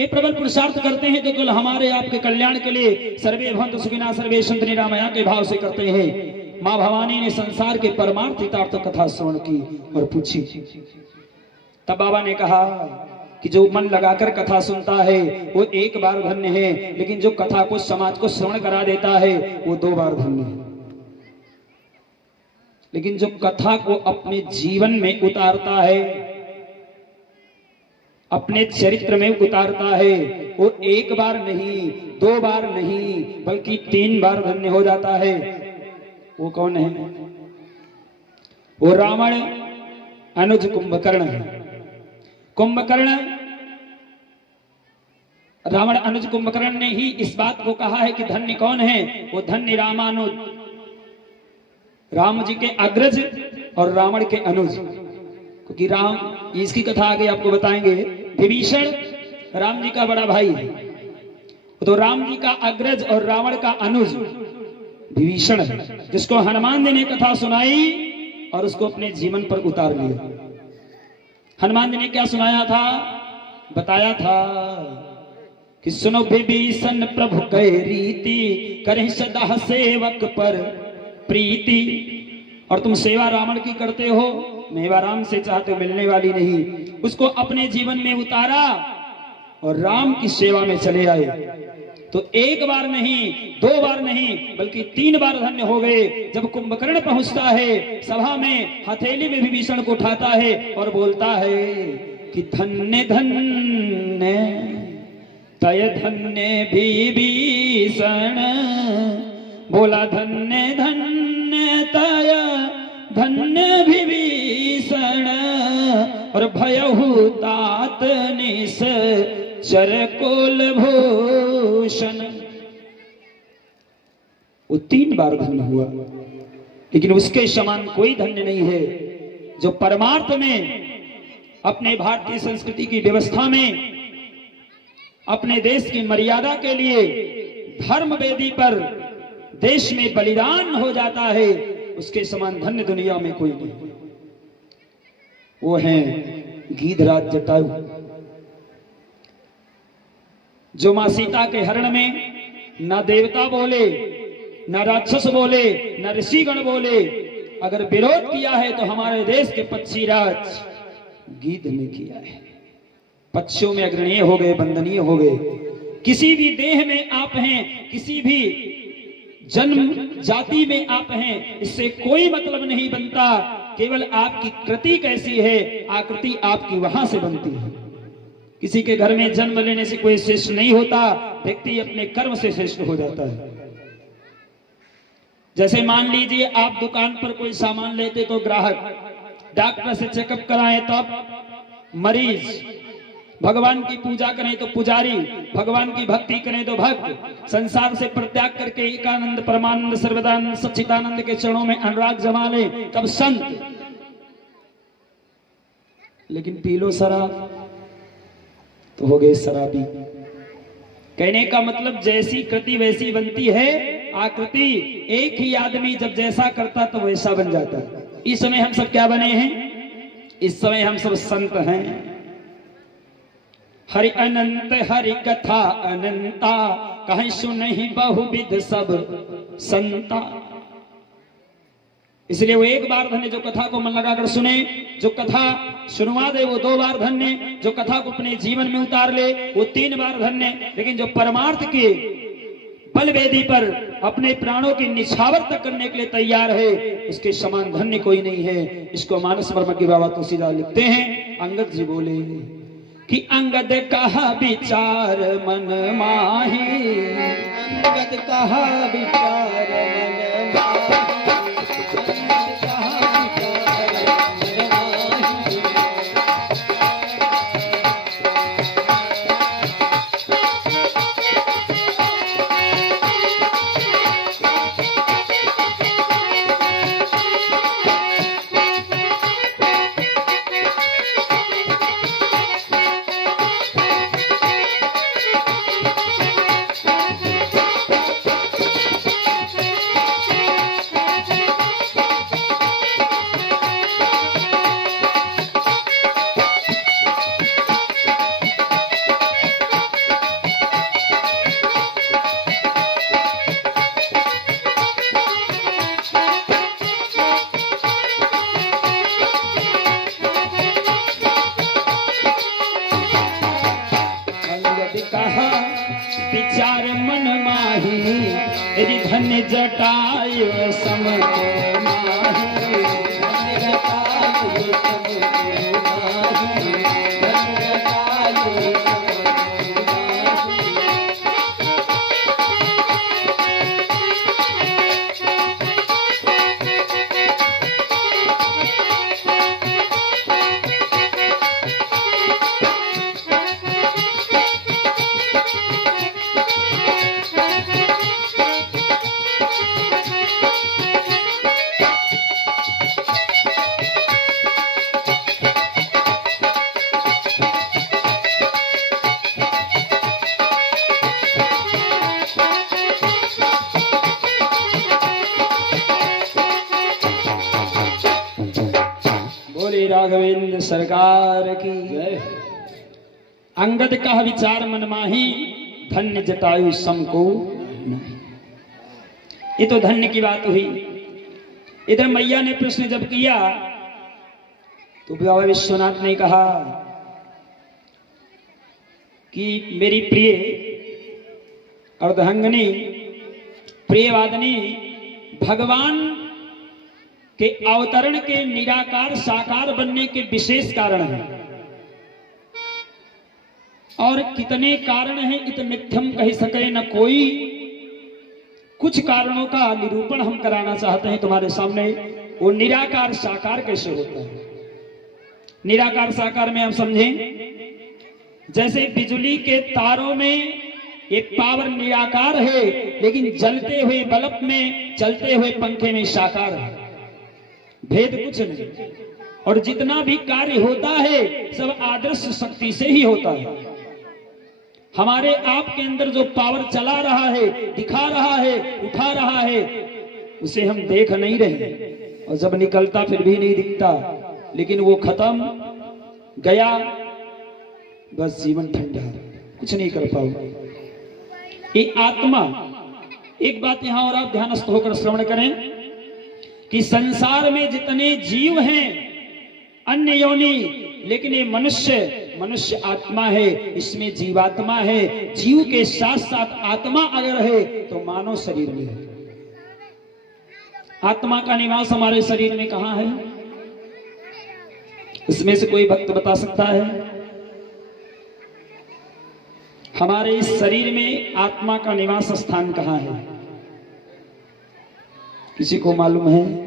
ये प्रबल पुरुषार्थ करते हैं जो केवल हमारे आपके कल्याण के लिए, सर्वे भवन्तु सुखिनः सर्वे सन्तु निरामया के भाव से करते हैं। मां भवानी ने संसार के परमार्थ हितार्थ कथा श्रवण की और पूछी। तब बाबा ने कहा कि जो मन लगाकर कथा सुनता है वो एक बार धन्य है, लेकिन जो कथा को समाज को श्रवण करा देता है वो 2 बार धन्य है। लेकिन जो कथा को अपने जीवन में उतारता है, अपने चरित्र में उतारता है, वो 1 बार नहीं, 2 बार नहीं बल्कि 3 बार धन्य हो जाता है। वो कौन है? वो रावण अनुज कुंभकर्ण है। कुंभकर्ण, रावण अनुज कुंभकर्ण ने ही इस बात को कहा है कि धन्य कौन है? वो धन्य रामानुज, राम जी के अग्रज और रावण के अनुज। क्योंकि राम, इसकी कथा आगे आपको बताएंगे। विभीषण राम जी का बड़ा भाई है, तो राम जी का अग्रज और रावण का अनुज विभीषण है, जिसको हनुमान जी ने कथा सुनाई और उसको अपने जीवन पर उतार लिया। हनुमान जी ने क्या सुनाया था? बताया था कि सुनो विभीषण प्रभु कह रीति, करें सदा सेवक पर प्रीति। और तुम सेवा रावण की करते हो, मेवा राम से चाहते हो मिलने वाली नहीं। उसको अपने जीवन में उतारा और राम की सेवा में चले आए। तो एक बार नहीं, दो बार नहीं, बल्कि 3 बार धन्य हो गए। जब कुंभकर्ण पहुंचता है सभा में, हथेली में विभीषण को उठाता है और बोलता है कि धन्य धन्य तय धन्य विभीषण, बोला धन्य धन्य तय धन्य विभीषण, और भयहु तात निश्चर कुलभूषण। वो 3 बार धन्य हुआ, लेकिन उसके समान कोई धन्य नहीं है जो परमार्थ में, अपने भारतीय संस्कृति की व्यवस्था में, अपने देश की मर्यादा के लिए धर्म वेदी पर देश में बलिदान हो जाता है। उसके समान धन्य दुनिया में कोई नहीं। वो है गीधराज जटायु, जो मां सीता के हरण में ना देवता बोले, ना राक्षस बोले, ना ऋषिगण बोले। अगर विरोध किया है तो हमारे देश के पक्षीराज गीध ने किया है। पक्षियों में अग्रणीय हो गए, वंदनीय हो गए। किसी भी देह में आप हैं, किसी भी जन्म जाति में आप हैं, इससे कोई मतलब नहीं बनता। केवल आपकी कृति कैसी है, आकृति आपकी वहां से बनती है। किसी के घर में जन्म लेने से कोई श्रेष्ठ नहीं होता, व्यक्ति अपने कर्म से श्रेष्ठ हो जाता है। जैसे मान लीजिए आप दुकान पर कोई सामान लेते तो ग्राहक, डॉक्टर से चेकअप कराएं तब मरीज, भगवान की पूजा करें तो पुजारी, भगवान की भक्ति करें तो भक्त, संसार से परित्याग करके एकानंद परमानंद सर्वदानंद सच्चिदानंद के चरणों में अनुराग जमा ले तब संत। लेकिन पी लो शराब तो हो गए शराबी। कहने का मतलब जैसी कृति वैसी बनती है आकृति। एक ही आदमी जब जैसा करता तो वैसा बन जाता। इस समय हम सब क्या बने हैं? इस समय हम सब संत हैं। हरि अनंत हरि कथा अनंता, कहीं सुनहि बहुविध सब संता। इसलिए वो 1 बार धन्य जो कथा को मन लगाकर सुने, जो कथा सुनवा दे वो 2 बार धन्य, जो कथा को अपने जीवन में उतार ले वो 3 बार धन्य। लेकिन जो परमार्थ के बल वेदी पर अपने प्राणों की निछावर तक करने के लिए तैयार है, उसके समान धन्य कोई नहीं है। इसको मानस वर्मा की बाबा तुलसीदास लिखते हैं। अंगद जी बोले कि अंगद कहा विचार मन माही, अंगद कहा विचार मन माही, विचार मन माही, यदि धन्य जटायु सम माही, धन्य जटायु सम माही, धन्य जटायु राघवेंद्र सरकार की जय। अंगद का विचार मन माही, धन्य जटायु सम को नहीं। ये तो धन्य की बात हुई। इधर मैया ने प्रश्न जब किया तो बाबा विश्वनाथ ने कहा कि मेरी प्रिय अर्धांगिनी, प्रियवादिनी, भगवान के अवतरण के निराकार साकार बनने के विशेष कारण हैं, और कितने कारण हैं इत मिथ्यम कह सके न कोई। कुछ कारणों का निरूपण हम कराना चाहते हैं तुम्हारे सामने। वो निराकार साकार कैसे होता है? निराकार साकार में हम समझें, जैसे बिजली के तारों में एक पावर निराकार है, लेकिन जलते हुए बल्ब में, चलते हुए पंखे में साकार है, भेद कुछ नहीं। और जितना भी कार्य होता है सब आदर्श शक्ति से ही होता है। हमारे आप के अंदर जो पावर चला रहा है, दिखा रहा है, उठा रहा है, उसे हम देख नहीं रहे, और जब निकलता फिर भी नहीं दिखता, लेकिन वो खत्म गया, बस जीवन ठंडा, कुछ नहीं कर पाओ। ये आत्मा, एक बात यहां और आप ध्यानस्थ होकर श्रवण करें कि संसार में जितने जीव हैं अन्य योनि, लेकिन ये मनुष्य आत्मा है, इसमें जीवात्मा है। जीव के साथ साथ आत्मा अगर है तो मानव शरीर में है। आत्मा का निवास हमारे शरीर में कहां है? इसमें से कोई भक्त बता सकता है? हमारे इस शरीर में आत्मा का निवास स्थान कहां है? किसी को मालूम है?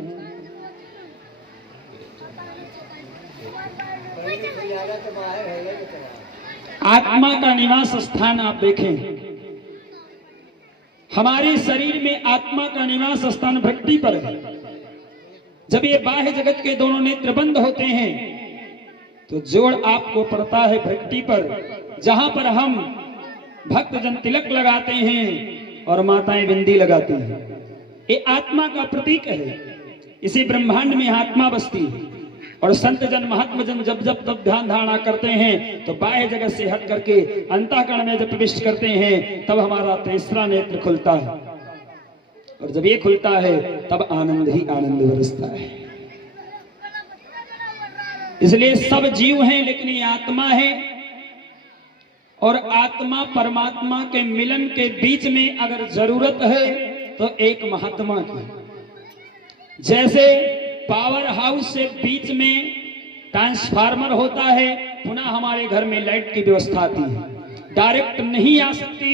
आत्मा का निवास स्थान आप देखें, हमारे शरीर में आत्मा का निवास स्थान भक्ति पर है। जब ये बाह्य जगत के दोनों नेत्र बंद होते हैं तो जोड़ आपको पड़ता है भक्ति पर, जहां पर हम भक्तजन तिलक लगाते हैं और माताएं बिंदी लगाती हैं। ये आत्मा का प्रतीक है। इसी ब्रह्मांड में आत्मा बसती है, और संत जन महात्मा जन जब जब तब ध्यान धारणा करते हैं तो बाह्य जगत से हट करके अंतःकरण में जब प्रविष्ट करते हैं तब हमारा तीसरा नेत्र खुलता है, और जब ये खुलता है तब आनंद ही आनंद बरसता है। इसलिए सब जीव हैं, लेकिन ये आत्मा है, और आत्मा परमात्मा के मिलन के बीच में अगर जरूरत है तो एक महात्मा की, जैसे पावर हाउस से बीच में ट्रांसफार्मर होता है, पुनः हमारे घर में लाइट की व्यवस्था आती है, डायरेक्ट नहीं आ सकती,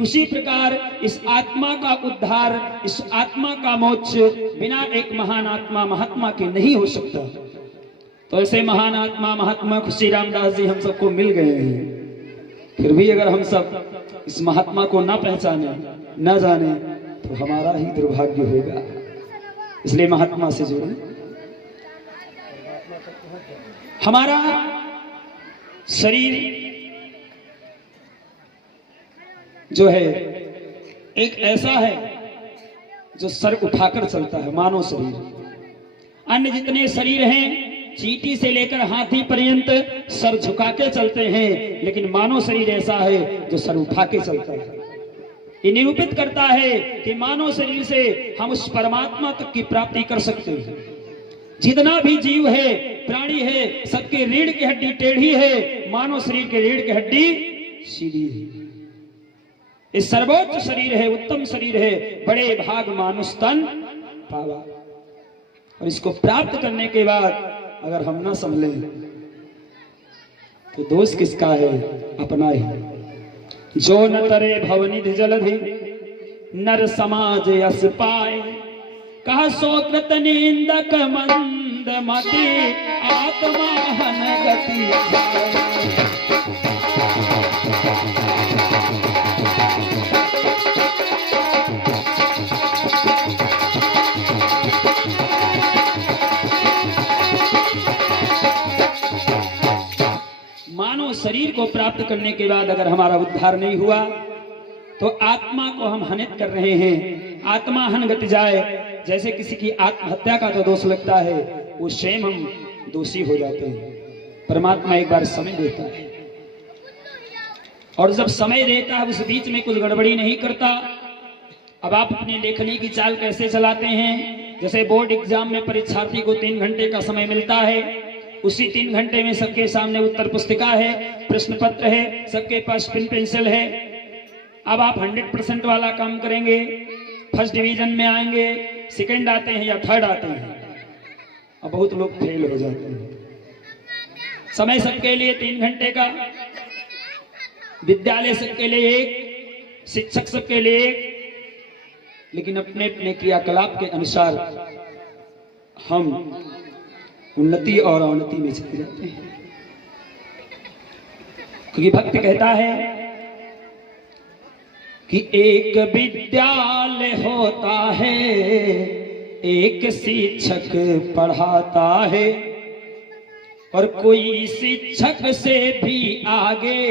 उसी प्रकार इस आत्मा का उद्धार, इस आत्मा का मोक्ष बिना एक महान आत्मा महात्मा के नहीं हो सकता। तो ऐसे महान आत्मा महात्मा श्री रामदास जी हम सबको मिल गए हैं, फिर भी अगर हम सब इस महात्मा को ना पहचाने, ना जाने, तो हमारा ही दुर्भाग्य होगा। इसलिए महात्मा से जुड़े। हमारा शरीर जो है एक ऐसा है जो सर उठाकर चलता है, मानव शरीर। अन्य जितने शरीर हैं चींटी से लेकर हाथी पर्यंत सर झुका के चलते हैं, लेकिन मानव शरीर ऐसा है जो सर उठा के चलता है। ये निरूपित करता है कि मानव शरीर से हम उस परमात्मा तक की प्राप्ति कर सकते हैं। जितना भी जीव है, प्राणी है, सबके रीढ़ की हड्डी टेढ़ी है, मानव शरीर के रीढ़ की हड्डी सीधी है। ये सर्वोच्च शरीर है, उत्तम शरीर है, बड़े भाग मानुष तन पावा। और इसको प्राप्त करने के बाद अगर हम ना संभले तो दोष किसका है? अपना ही। जो न तरे भवनिधि जलधि नर समाज यस पाए, कहा सोकृत निंदक मंद मति आत्मा हन गति जाए। मानव शरीर को प्राप्त करने के बाद अगर हमारा उद्धार नहीं हुआ तो आत्मा को हम हनित कर रहे हैं। आत्मा हन गति जाए, जैसे किसी की आत्महत्या का जो दोष लगता है वो स्वयं हम दोषी हो जाते हैं। परमात्मा एक बार समय देता है, और जब समय देता है उस बीच में कुछ गड़बड़ी नहीं करता। अब आप अपनी लेखनी की चाल कैसे चलाते हैं? जैसे बोर्ड एग्जाम में परीक्षार्थी को 3 घंटे का समय मिलता है, उसी 3 घंटे में सबके सामने उत्तर पुस्तिका है, प्रश्न पत्र है, सबके पास पेन पेंसिल है। अब आप 100% वाला काम करेंगे, फर्स्ट डिवीजन में आएंगे, सेकंड आते हैं या थर्ड आते हैं, अब बहुत लोग फेल हो जाते हैं। समय सबके लिए 3 घंटे का, विद्यालय सबके लिए 1, शिक्षक सबके लिए 1, लेकिन अपने अपने क्रियाकलाप के अनुसार हम उन्नति और अवनति में चले जाते हैं। क्योंकि भक्त कहता है कि एक विद्यालय होता है, एक शिक्षक पढ़ाता है, और कोई शिक्षक से भी आगे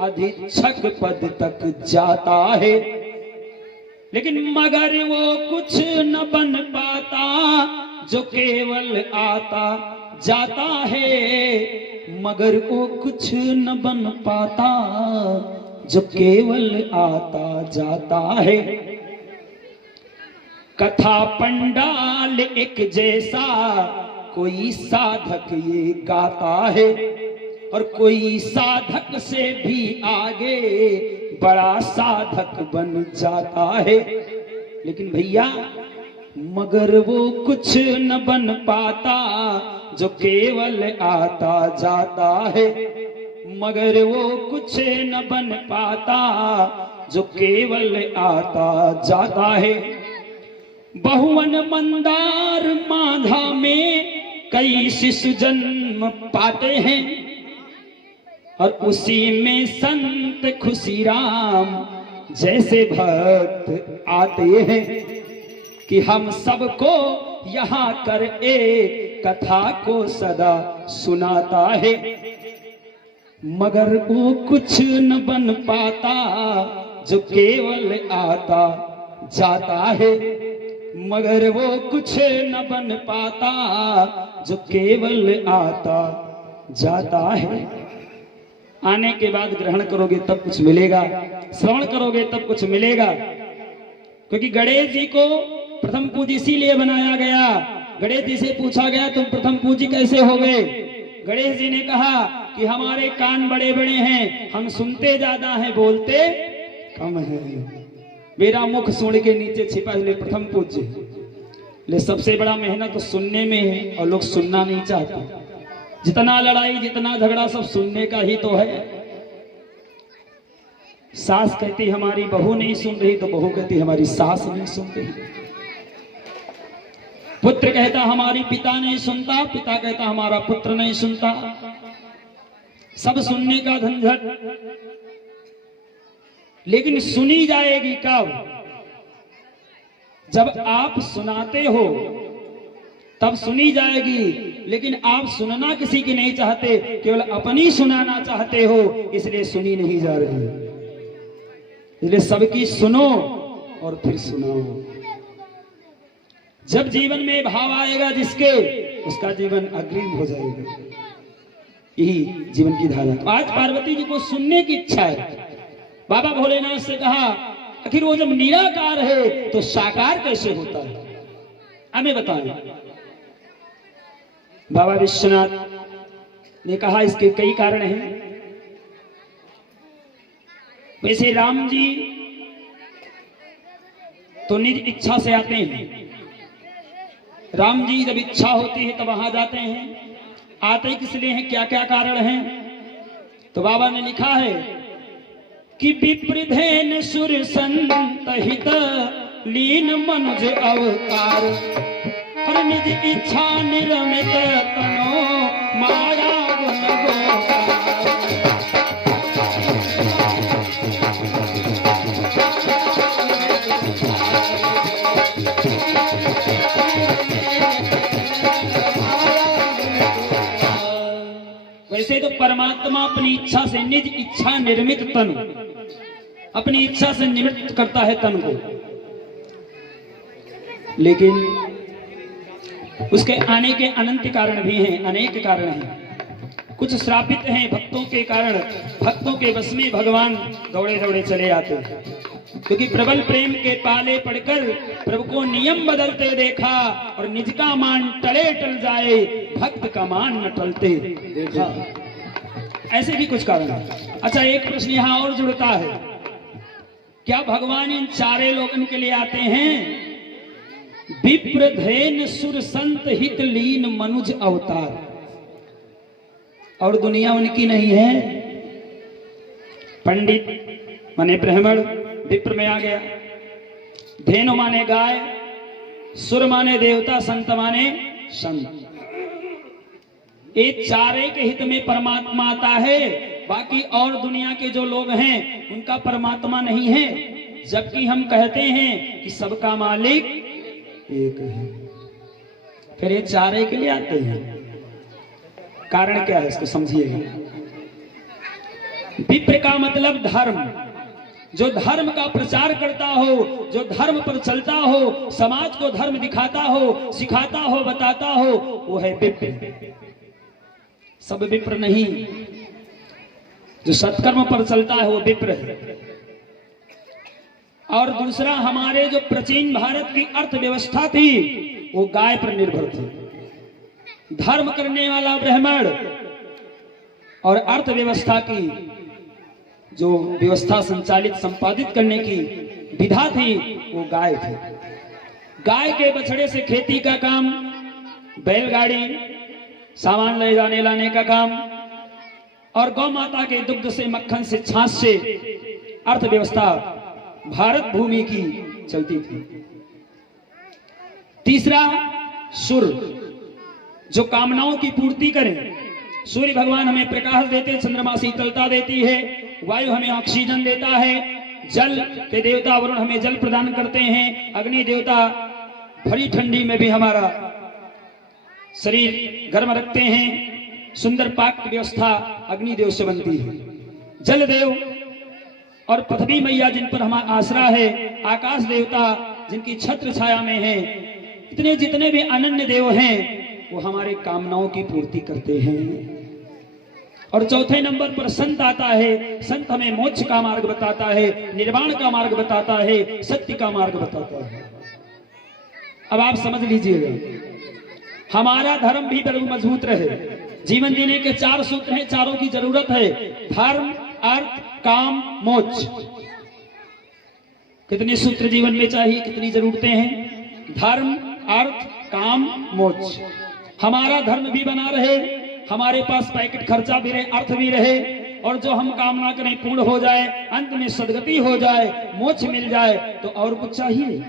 अधीक्षक पद तक जाता है, लेकिन मगर वो कुछ न बन पाता जो केवल आता जाता है, मगर वो कुछ न बन पाता जो केवल आता जाता है। कथा पंडाल एक जैसा कोई साधक ये गाता है, और कोई साधक से भी आगे बड़ा साधक बन जाता है, लेकिन भैया मगर वो कुछ न बन पाता जो केवल आता जाता है, मगर वो कुछ न बन पाता जो केवल आता जाता है। बहुवन मंदार माधा में कई शिशु जन्म पाते हैं, और उसी में संत खुशीराम जैसे भक्त आते हैं, कि हम सबको यहाँ कर एक कथा को सदा सुनाता है, मगर वो कुछ न बन पाता जो केवल आता जाता है, मगर वो कुछ न बन पाता जो केवल आता जाता है। आने के बाद ग्रहण करोगे तब कुछ मिलेगा, श्रवण करोगे तब कुछ मिलेगा। क्योंकि गणेश जी को प्रथम पूज्य इसीलिए बनाया गया। गणेश जी से पूछा गया तुम प्रथम पूज्य कैसे हो गए? गणेश जी ने कहा कि हमारे कान बड़े बड़े हैं, हम सुनते ज्यादा हैं, बोलते कम है। मेरा मुख सुन के नीचे छिपा, इसलिए प्रथम पूज्य। ले सबसे बड़ा मेहनत तो सुनने में है, और लोग सुनना नहीं चाहते। जितना लड़ाई जितना झगड़ा सब सुनने का ही तो है। सास कहती हमारी बहू नहीं सुन रही, तो बहू कहती हमारी सास नहीं सुन रही। पुत्र कहता हमारी पिता नहीं सुनता, पिता कहता हमारा पुत्र नहीं सुनता। सब सुनने का झंझट, लेकिन सुनी जाएगी कब? जब आप सुनाते हो तब सुनी जाएगी। लेकिन आप सुनना किसी की नहीं चाहते, केवल अपनी सुनाना चाहते हो, इसलिए सुनी नहीं जा रही। इसलिए सबकी सुनो और फिर सुनाओ। जब जीवन में भाव आएगा जिसके, उसका जीवन अग्रिम हो जाएगा। यही जीवन की धारा। तो आज पार्वती जी को सुनने की इच्छा है। बाबा भोलेनाथ से कहा आखिर वो जब निराकार है तो साकार कैसे होता है, हमें बताएं। बाबा विश्वनाथ ने कहा इसके कई कारण हैं। वैसे राम जी तो निज इच्छा से आते हैं। राम जी जब इच्छा होती है तब वहां जाते हैं। आते किस लिए हैं, क्या क्या कारण हैं? तो बाबा ने लिखा है कि विप्रधेन सुर संत हित लीन मनुज अवतार, और निज इच्छा निर्मित तनो माया गुण गोपाल। वैसे तो परमात्मा अपनी इच्छा से निज इच्छा निर्मित तन, अपनी इच्छा से निर्मित करता है तन को, लेकिन उसके आने के अनंत कारण भी हैं, अनेक कारण हैं। कुछ श्रापित हैं भक्तों के कारण, भक्तों के बस में भगवान दौड़े दौड़े चले आते हैं, क्योंकि प्रबल प्रेम के पाले पड़कर प्रभु को नियम बदलते देखा, और निज का मान टले टल जाए, भक्त का मान न टलते देखा। ऐसे भी कुछ कारण है। अच्छा, एक प्रश्न यहाँ और जुड़ता है, क्या भगवान इन चारे लोगन के लिए आते हैं? विप्र धैन सुर संत हित लीन मनुज अवतार, और दुनिया उनकी नहीं है। पंडित माने ब्राह्मण, विप्र में आ गया, धेनु माने गाय, सुर माने देवता, संत माने संत। ये चारे के हित में परमात्मा आता है, बाकी और दुनिया के जो लोग हैं उनका परमात्मा नहीं है, जबकि हम कहते हैं कि सबका मालिक एक है। फिर ये चारे के लिए आते हैं, कारण क्या है इसको समझिएगा। विप्र का मतलब धर्म, जो धर्म का प्रचार करता हो, जो धर्म पर चलता हो, समाज को धर्म दिखाता हो, सिखाता हो, बताता हो, वो है विप्र। सब विप्र नहीं, जो सत्कर्म पर चलता है वो विप्र है। और दूसरा, हमारे जो प्राचीन भारत की अर्थव्यवस्था थी वो गाय पर निर्भर थी। धर्म करने वाला ब्राह्मण और अर्थव्यवस्था की जो व्यवस्था संचालित संपादित करने की विधा थी वो गाय थी। गाय के बछड़े से खेती का काम, बैलगाड़ी, सामान ले जाने लाने का काम, और गौ माता के दुग्ध से, मक्खन से, छाछ से अर्थव्यवस्था भारत भूमि की चलती थी। तीसरा, सुर, जो कामनाओं की पूर्ति करें। सूर्य भगवान हमें प्रकाश देते, चंद्रमा शीतलता देती है, वायु हमें ऑक्सीजन देता है, जल के देवता वरुण हमें जल प्रदान करते हैं, अग्नि देवता भरी ठंडी में भी हमारा शरीर गर्म रखते हैं, सुंदर पाक की व्यवस्था अग्निदेव से बनती है। जल देव और पृथ्वी मैया जिन पर हमारा आसरा है, आकाश देवता जिनकी छत्र छाया में है, इतने जितने भी अनन्य देव हैं वो हमारे कामनाओं की पूर्ति करते हैं। और चौथे नंबर पर संत आता है। संत हमें मोक्ष का मार्ग बताता है, निर्वाण का मार्ग बताता है, सत्य का मार्ग बताता है। अब आप समझ लीजिएगा, हमारा धर्म भी बड़ा मजबूत रहे। जीवन जीने के 4 सूत्र हैं, चारों की जरूरत है। धर्म, अर्थ, काम, मोक्ष। कितने सूत्र जीवन में चाहिए, कितनी जरूरतें हैं? धर्म, अर्थ, काम, मोक्ष। हमारा धर्म भी बना रहे, हमारे पास पैकेट खर्चा भी रहे, अर्थ भी रहे, और जो हम कामना करें पूर्ण हो जाए, अंत में सदगति हो जाए, मोक्ष मिल जाए, तो और कुछ चाहिए?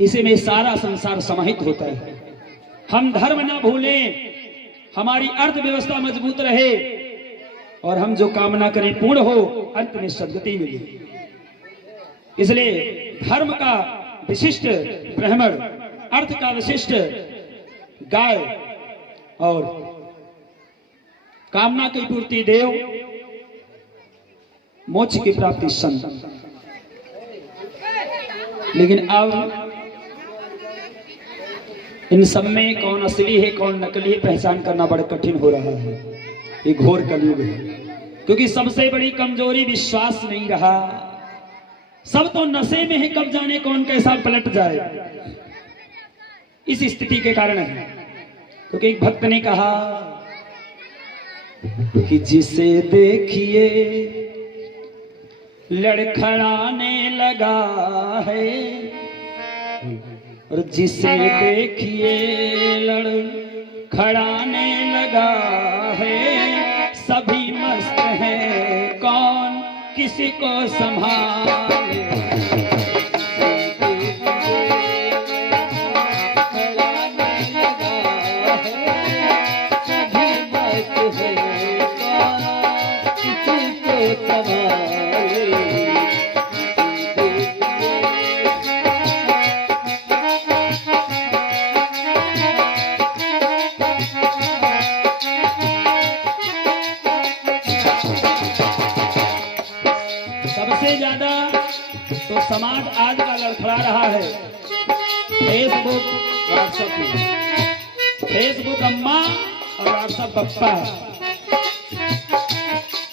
इसी में सारा संसार समाहित होता है। हम धर्म ना भूलें, हमारी अर्थव्यवस्था मजबूत रहे, और हम जो कामना करें पूर्ण हो, अंत में सदगति मिले। इसलिए धर्म का विशिष्ट ब्राह्मण, अर्थ का विशिष्ट गाय, और कामना की पूर्ति देव, मोक्ष की प्राप्ति संत। लेकिन अब इन सब में कौन असली है कौन नकली है पहचान करना बड़ा कठिन हो रहा है। ये घोर कलयुग है, क्योंकि सबसे बड़ी कमजोरी विश्वास नहीं रहा। सब तो नशे में है, कब जाने कौन कैसा पलट जाए। इस स्थिति के कारण है, क्योंकि एक भक्त ने कहा कि जिसे देखिए लड़खड़ाने लगा है, और जिसे देखिए लड़खड़ाने लगा है, सभी मस्त हैं, कौन किसी को संभाले। सबसे ज्यादा तो समाज आज का लड़खड़ा रहा है फेसबुक, व्हाट्सएप में। फेसबुक अम्मा और व्हाट्सएप पप्पा।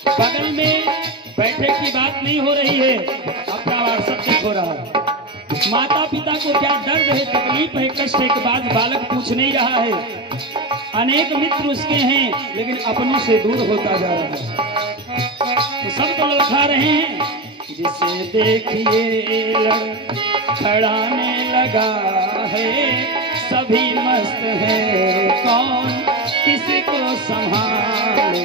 बगल में बैठक की बात नहीं हो रही है, अपना व्हाट्सएप चेक हो रहा है। माता पिता को क्या दर्द है, तकलीफ है, कष्ट है कि बाद बालक पूछ नहीं रहा है। अनेक मित्र उसके हैं लेकिन अपनों से दूर होता जा रहा है। तो सब तो लड़खड़ा रहे हैं, जिसे देखिए लड़खड़ाने लगा है, सभी मस्त है, कौन किसी को संभाले।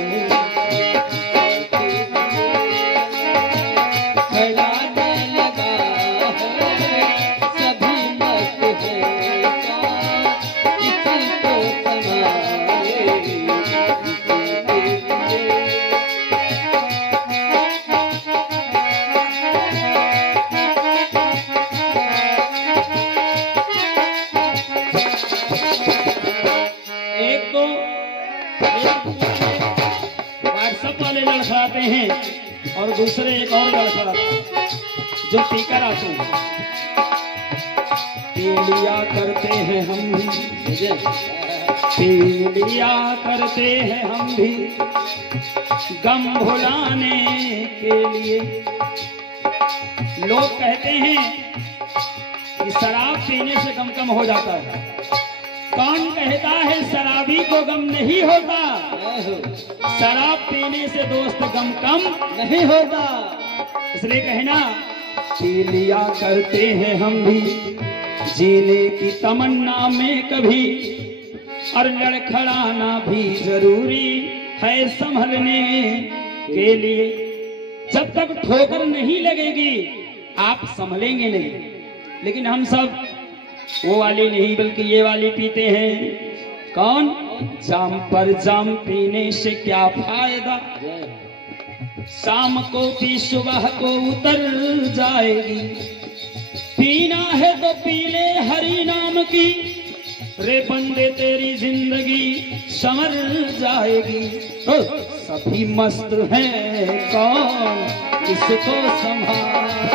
व्हाट्सएप वाले लड़खड़ाते हैं और दूसरे एक और लड़खड़ाते हैं जो पीकर आते हैं। पी लिया करते हैं हम भी, पी लिया करते हैं हम भी, गम भुलाने के लिए। लोग कहते हैं कि शराब पीने से गम कम हो जाता है। कौन कहता है शराबी को गम नहीं होता? शराब पीने से दोस्त गम कम नहीं होता। इसलिए कहना, पी लिया करते हैं हम भी, जीने की तमन्ना में कभी, और लड़खड़ाना भी जरूरी है संभलने के लिए। जब तक ठोकर नहीं लगेगी आप संभलेंगे नहीं। लेकिन हम सब वो वाली नहीं बल्कि ये वाली पीते हैं। कौन? जाम पर जाम पीने से क्या फायदा, शाम को पी सुबह को उतर जाएगी। पीना है तो पी ले हरि नाम की, रे बंदे तेरी जिंदगी संवर जाएगी। सभी मस्त हैं, कौन किसको संभाले।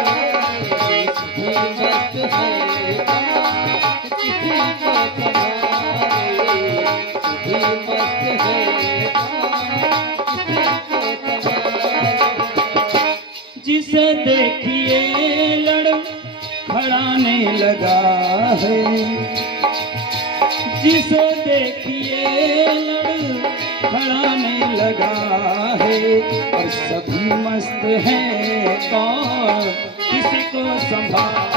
मस्त है जिसे देखिए लड़खड़ाने लगा है, जिसे देखिए लड़खड़ाने लगा है, और सभी मस्त हैं, कौन किसी को संभाले।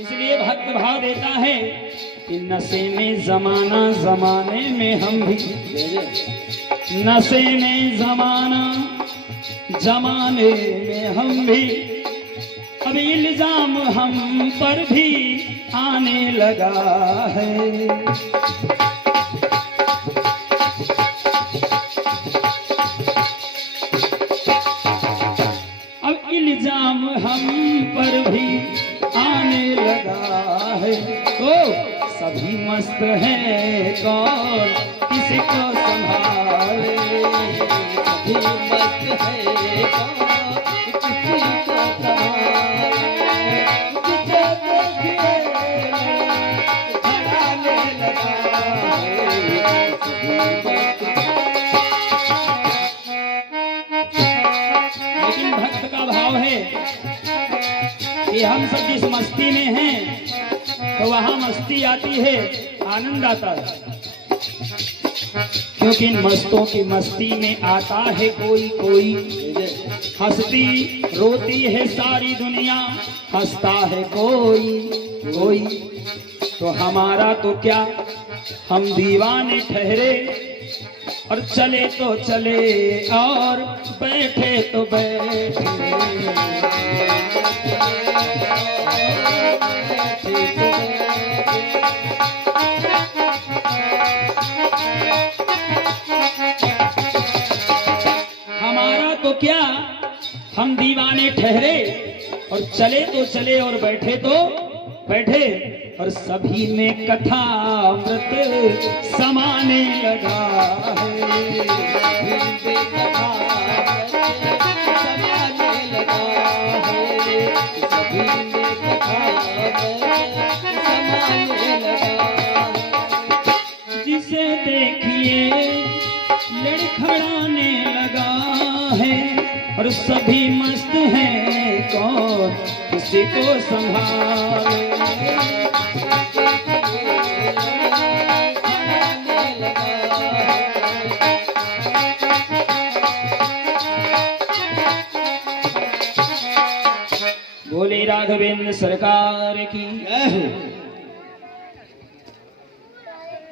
इसलिए भक्त भाव देता है कि नशे में जमाना, जमाने में हम भी, नशे में जमाना, जमाने में हम भी, अब इल्जाम हम पर भी आने लगा है। अब इल्जाम हम पर भी आने लगा है। तो सभी मस्त हैं, कौन किसी को संभाले। सभी मस्त हैं, कौन किसी को संभाले। जिसे देखिए लड़खड़ाने लगा है, लेकिन भक्त का भाव है कि हम सब जिस मस्ती में हैं तो वहां मस्ती आती है, आनंद आता है। क्योंकि इन मस्तों की मस्ती में आता है कोई कोई, हंसती रोती है सारी दुनिया, हंसता है कोई कोई। तो हमारा तो क्या, हम दीवाने ठहरे, और चले तो चले और बैठे तो बैठे। हमारा तो क्या हम दीवाने ठहरे और चले तो चले और बैठे तो बैठे और सभी में कथा अमृत समाने लगा जिसे देखिए लड़खड़ाने लगा है और सभी मस्त हैं कौन किसी को संभाले बोले राघवेंद्र सरकार की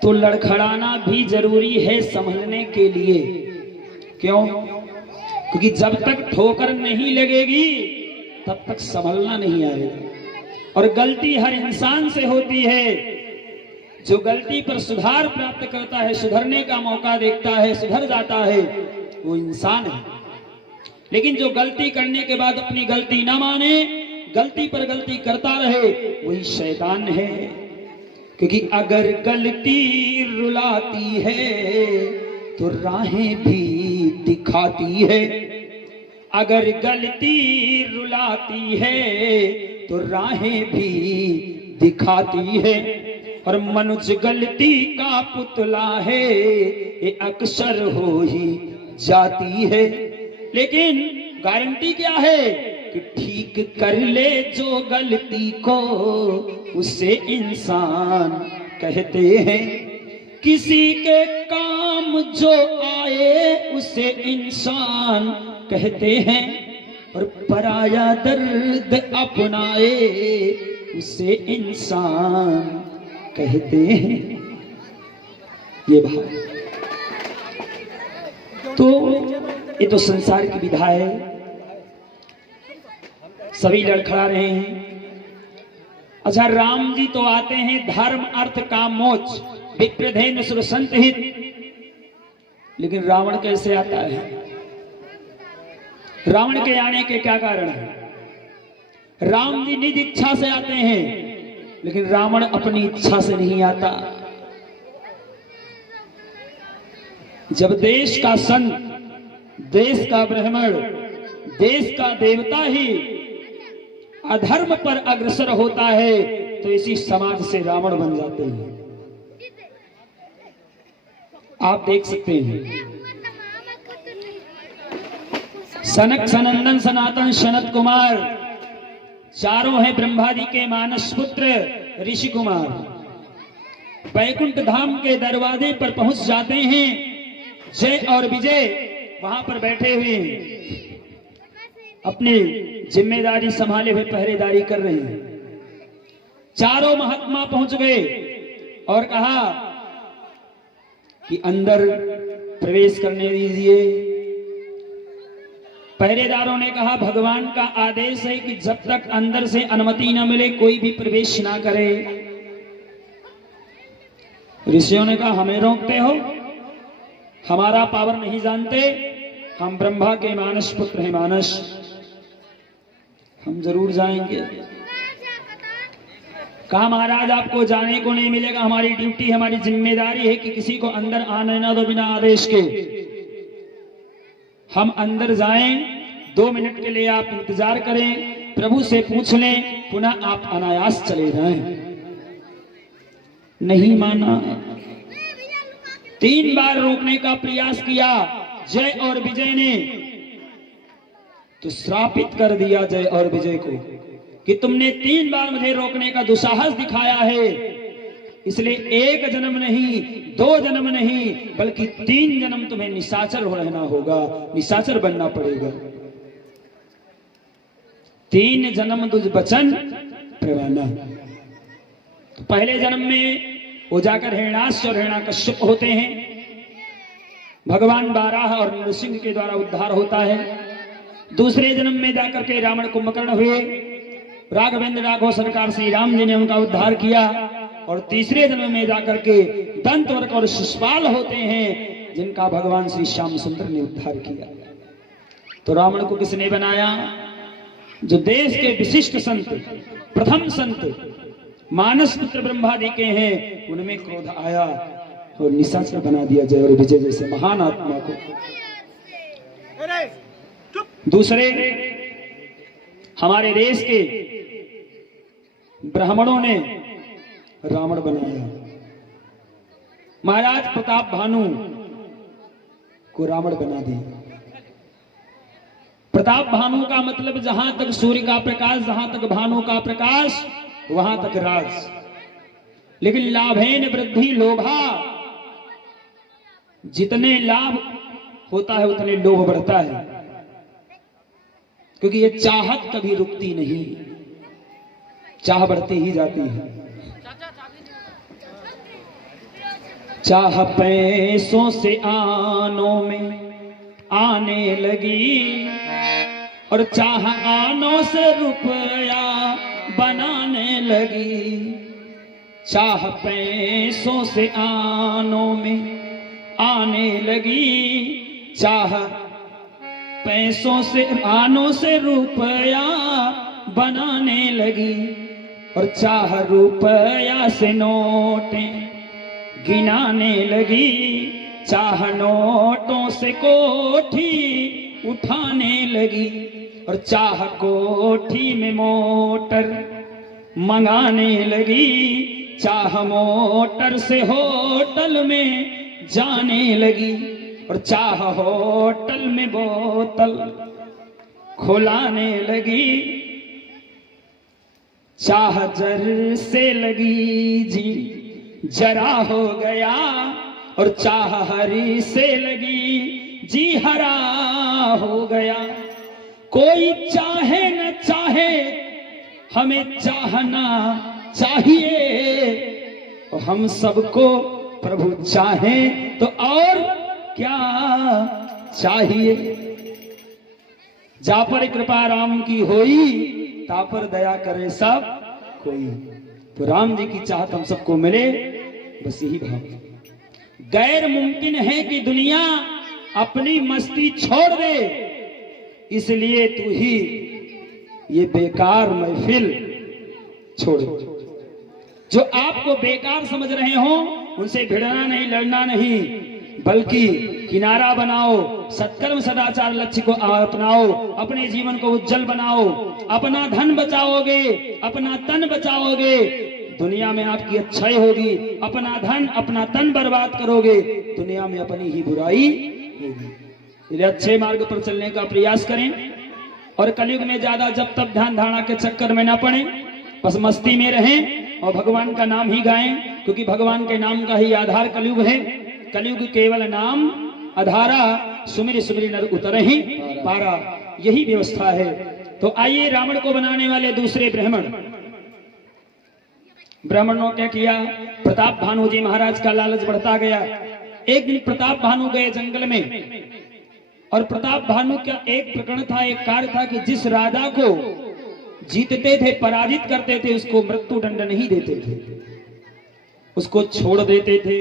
तो लड़खड़ाना भी जरूरी है संभलने के लिए। क्यों? क्योंकि जब तक ठोकर नहीं लगेगी तब तक संभलना नहीं आएगा। और गलती हर इंसान से होती है। जो गलती पर सुधार प्राप्त करता है, सुधरने का मौका देखता है, सुधर जाता है, वो इंसान है। लेकिन जो गलती करने के बाद अपनी गलती ना माने, गलती पर गलती करता रहे, वही शैतान है। क्योंकि अगर गलती रुलाती है तो राहें भी दिखाती है। अगर गलती रुलाती है तो राहें भी दिखाती है। और मनुष्य गलती का पुतला है, ये अक्सर हो ही जाती है। लेकिन गारंटी क्या है कि ठीक कर ले जो गलती को, उसे इंसान कहते हैं। किसी के काम जो आए उसे इंसान कहते हैं। और पराया दर्द अपनाए उसे इंसान कहते हैं। ये भाव तो ये तो संसार की विधा है। सभी लड़खड़ा रहे हैं। अच्छा, राम जी तो आते हैं धर्म अर्थ काम मोक्ष विप्रधेनु सुर संत हित। लेकिन रावण कैसे आता है? रावण के आने के क्या कारण है? राम जी निज इच्छा से आते हैं, लेकिन रावण अपनी इच्छा से नहीं आता। जब देश का संत, देश का ब्राह्मण, देश का देवता ही अधर्म पर अग्रसर होता है तो इसी समाज से रावण बन जाते हैं। आप देख सकते हैं सनक सनंदन सनातन सनत कुमार चारों हैं ब्रह्मादि के मानस पुत्र ऋषि कुमार। वैकुंठ धाम के दरवाजे पर पहुंच जाते हैं। जय और विजय वहां पर बैठे हुए अपनी जिम्मेदारी संभाले हुए पहरेदारी कर रहे हैं। चारों महात्मा पहुंच गए और कहा कि अंदर प्रवेश करने दीजिए। पहरेदारों ने कहा भगवान का आदेश है कि जब तक अंदर से अनुमति न मिले कोई भी प्रवेश ना करे। ऋषियों ने कहा हमें रोकते हो? हमारा पावर नहीं जानते? हम ब्रह्मा के मानस पुत्र हैं। मानस हम जरूर जाएंगे। कहा महाराज आपको जाने को नहीं मिलेगा। हमारी ड्यूटी, हमारी जिम्मेदारी है कि किसी को अंदर आने ना दो बिना आदेश के। हम अंदर जाएं, 2 मिनट के लिए आप इंतजार करें, प्रभु से पूछ लें, पुनः आप अनायास चले जाएं। नहीं माना। 3 बार रोकने का प्रयास किया जय और विजय ने, तो श्रापित कर दिया जय और विजय को कि तुमने 3 बार मुझे रोकने का दुस्साहस दिखाया है, इसलिए 1 जन्म नहीं, 2 जन्म नहीं, बल्कि 3 जन्म तुम्हें निशाचर रहना होगा, निशाचर बनना पड़ेगा। 3 जन्म तुझ बचन प्रवाना। तो पहले जन्म में वो जाकर हिरण्याक्ष और हिरण्यकश्यप होते हैं। भगवान बाराह और नरसिंह के द्वारा उद्धार होता है। दूसरे जन्म में जाकर के रावण कुंभकर्ण हुए। राघवेंद्र राघव सरकार श्री राम जी ने उनका उद्धार किया। और तीसरे जन्म में जाकर के दंतवर्क और शिशुपाल होते हैं, जिनका भगवान श्री श्याम सुंदर ने उद्धार किया। तो रावण को किसने बनाया? जो देश के विशिष्ट संत, प्रथम संत मानस पुत्र ब्रह्मादि के हैं, उनमें क्रोध आया और निशाचर बना दिया जय और विजय जैसे महान आत्मा को। दूसरे हमारे देश के ब्राह्मणों ने रावण बनाया। महाराज प्रताप भानु को रावण बना दिया। प्रताप भानु का मतलब जहां तक सूर्य का प्रकाश, जहां तक भानु का प्रकाश, वहां तक राज। लेकिन लाभेन वृद्धि लोभा, जितने लाभ होता है उतने लोभ बढ़ता है, क्योंकि ये चाहत कभी रुकती नहीं, चाह बढ़ती ही जाती है। चाह पैसों से आनों में आने लगी और चाह आनों से रुपया बनाने लगी। चाह पैसों से आनों में आने लगी, चाह पैसों से आनों से रुपया बनाने लगी और चाह रुपया से नोटें गिनाने लगी। चाह नोटों से कोठी उठाने लगी और चाह कोठी में मोटर मंगाने लगी। चाह मोटर से होटल में जाने लगी और चाह होटल में बोतल खुलाने लगी। चाह जर से लगी जी जरा हो गया और चाह हरी से लगी जी हरा हो गया। कोई चाहे न चाहे हमें चाहना चाहिए, और हम सबको प्रभु चाहें तो और क्या चाहिए। जा पर कृपा राम की होई, ता पर दया करे सब कोई। तो राम जी की चाहत हम सबको मिले, बस यही भाव। गैर मुमकिन है कि दुनिया अपनी मस्ती छोड़ दे, इसलिए तू ही ये बेकार महफिल छोड़। जो आपको बेकार समझ रहे हो उनसे भिड़ना नहीं, लड़ना नहीं, बल्कि किनारा बनाओ, सत्कर्म सदाचार लक्ष्य को अपनाओ, अपने जीवन को उज्जवल बनाओ। अपना धन बचाओगे, अपना तन बचाओगे, दुनिया में आपकी अच्छाई होगी। अपना धन अपना तन बर्बाद करोगे, दुनिया में अपनी ही बुराई होगी। इसलिए अच्छे मार्ग पर चलने का प्रयास करें और कलयुग में ज्यादा जब तब ध्यान धारणा के चक्कर में ना पड़े, बस मस्ती में रहें और भगवान का नाम ही गाएं, क्योंकि भगवान के नाम का ही आधार कलयुग है। कलयुग केवल नाम आधारा, सुमिर सुमिर नर उतरे ही पारा, यही व्यवस्था है। तो आइए, रावण को बनाने वाले दूसरे ब्राह्मणों क्या किया? प्रताप भानु जी महाराज का लालच बढ़ता गया। एक दिन प्रताप भानु गए जंगल में, और प्रताप भानु का एक प्रकरण था, एक कार्य था कि जिस राजा को जीतते थे, पराजित करते थे, उसको मृत्यु दंड नहीं देते थे, उसको छोड़ देते थे।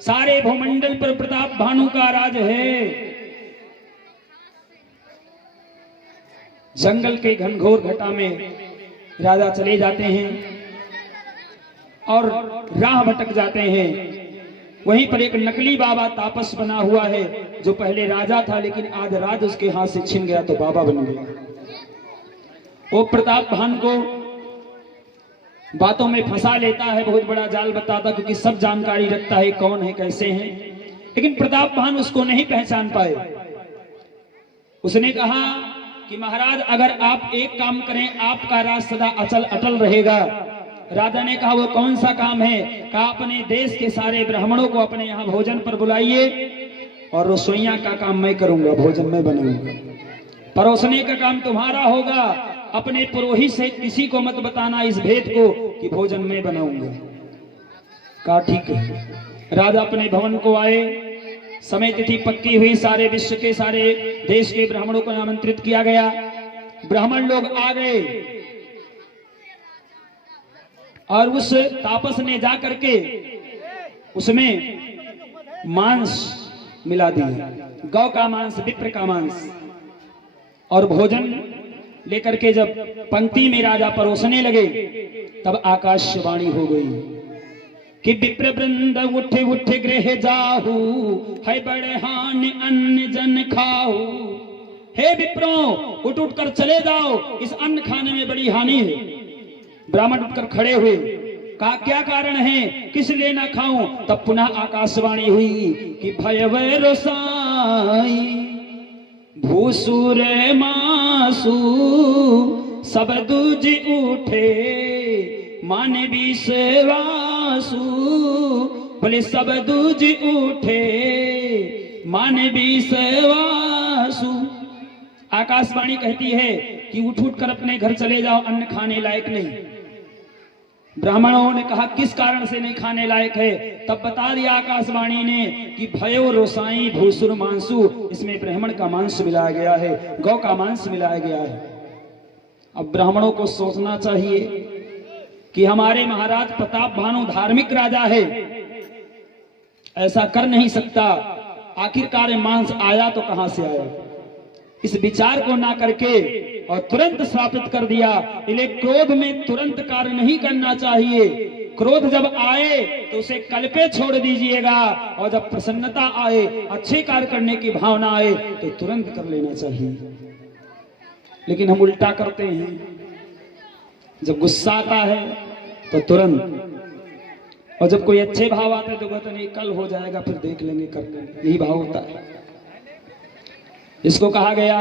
सारे भूमंडल पर प्रताप भानु का राज है। जंगल के घनघोर घटा में राजा चले जाते हैं और राह भटक जाते हैं। वहीं पर एक नकली बाबा तापस बना हुआ है, जो पहले राजा था लेकिन आज राज उसके हाथ से छिन गया तो बाबा बन गया। वो प्रताप भानु को बातों में फंसा लेता है, बहुत बड़ा जाल बताता, क्योंकि सब जानकारी रखता है कौन है कैसे हैं। लेकिन प्रताप भानु उसको नहीं पहचान पाए। उसने कहा कि महाराज, अगर आप एक काम करें, आपका राज सदा अचल अटल रहेगा। राजा ने कहा, वो कौन सा काम है? कहा, अपने देश के सारे ब्राह्मणों को अपने यहाँ भोजन पर बुलाइए और रसोइया का काम मैं करूंगा, भोजन मैं बनाऊंगा, परोसने का काम तुम्हारा होगा। अपने पुरोहित से किसी को मत बताना इस भेद को कि भोजन मैं बनाऊंगा। कहा ठीक है। राजा अपने भवन को आए, समय तिथि पक्की हुई, सारे विश्व के सारे देश के ब्राह्मणों को आमंत्रित किया गया। ब्राह्मण लोग आ गए और उस तापस ने जा करके उसमें मांस मिला दिया, गौ का मांस, विप्र का मांस। और भोजन लेकर के जब पंक्ति में राजा परोसने लगे तब आकाशवाणी हो गई कि विप्र वृंद उठ उठ गृह जाहू, है बड़े हानि अन्न जन खाऊ। हे विप्रो, उठ उठ कर चले जाओ, इस अन्न खाने में बड़ी हानि है। ब्राह्मण उठकर खड़े हुए, का क्या कारण है, किस लिए ना खाऊं। तब पुनः आकाशवाणी हुई कि भय वै रोसाई, भूसुर मासु सब दूज उठे, माने विश्वासु। बोले सब दूज उठे, माने विश्वासु। आकाशवाणी कहती है कि उठ उठ कर अपने घर चले जाओ, अन्न खाने लायक नहीं। ब्राह्मणों ने कहा किस कारण से नहीं खाने लायक है। तब बता दिया आकाशवाणी ने कि भयो रोसाई भूसुर मांसु, इसमें ब्राह्मण का मांस मिलाया गया है, गौ का मांस मिलाया गया है। अब ब्राह्मणों को सोचना चाहिए कि हमारे महाराज प्रताप भानु धार्मिक राजा है, ऐसा कर नहीं सकता, आखिरकार मांस आया तो कहां से आया। इस विचार को ना करके और तुरंत स्थापित कर दिया। इसलिए क्रोध में तुरंत कार्य नहीं करना चाहिए। क्रोध जब आए तो उसे कल पे छोड़ दीजिएगा, और जब प्रसन्नता आए, अच्छे कार्य करने की भावना आए तो तुरंत कर लेना चाहिए। लेकिन हम उल्टा करते हैं, जब गुस्सा आता है तो तुरंत, और जब कोई अच्छे भाव आते हैं तो कहते नहीं कल हो जाएगा, फिर देख लेंगे, कर लेंगे। यही भाव होता है। इसको कहा गया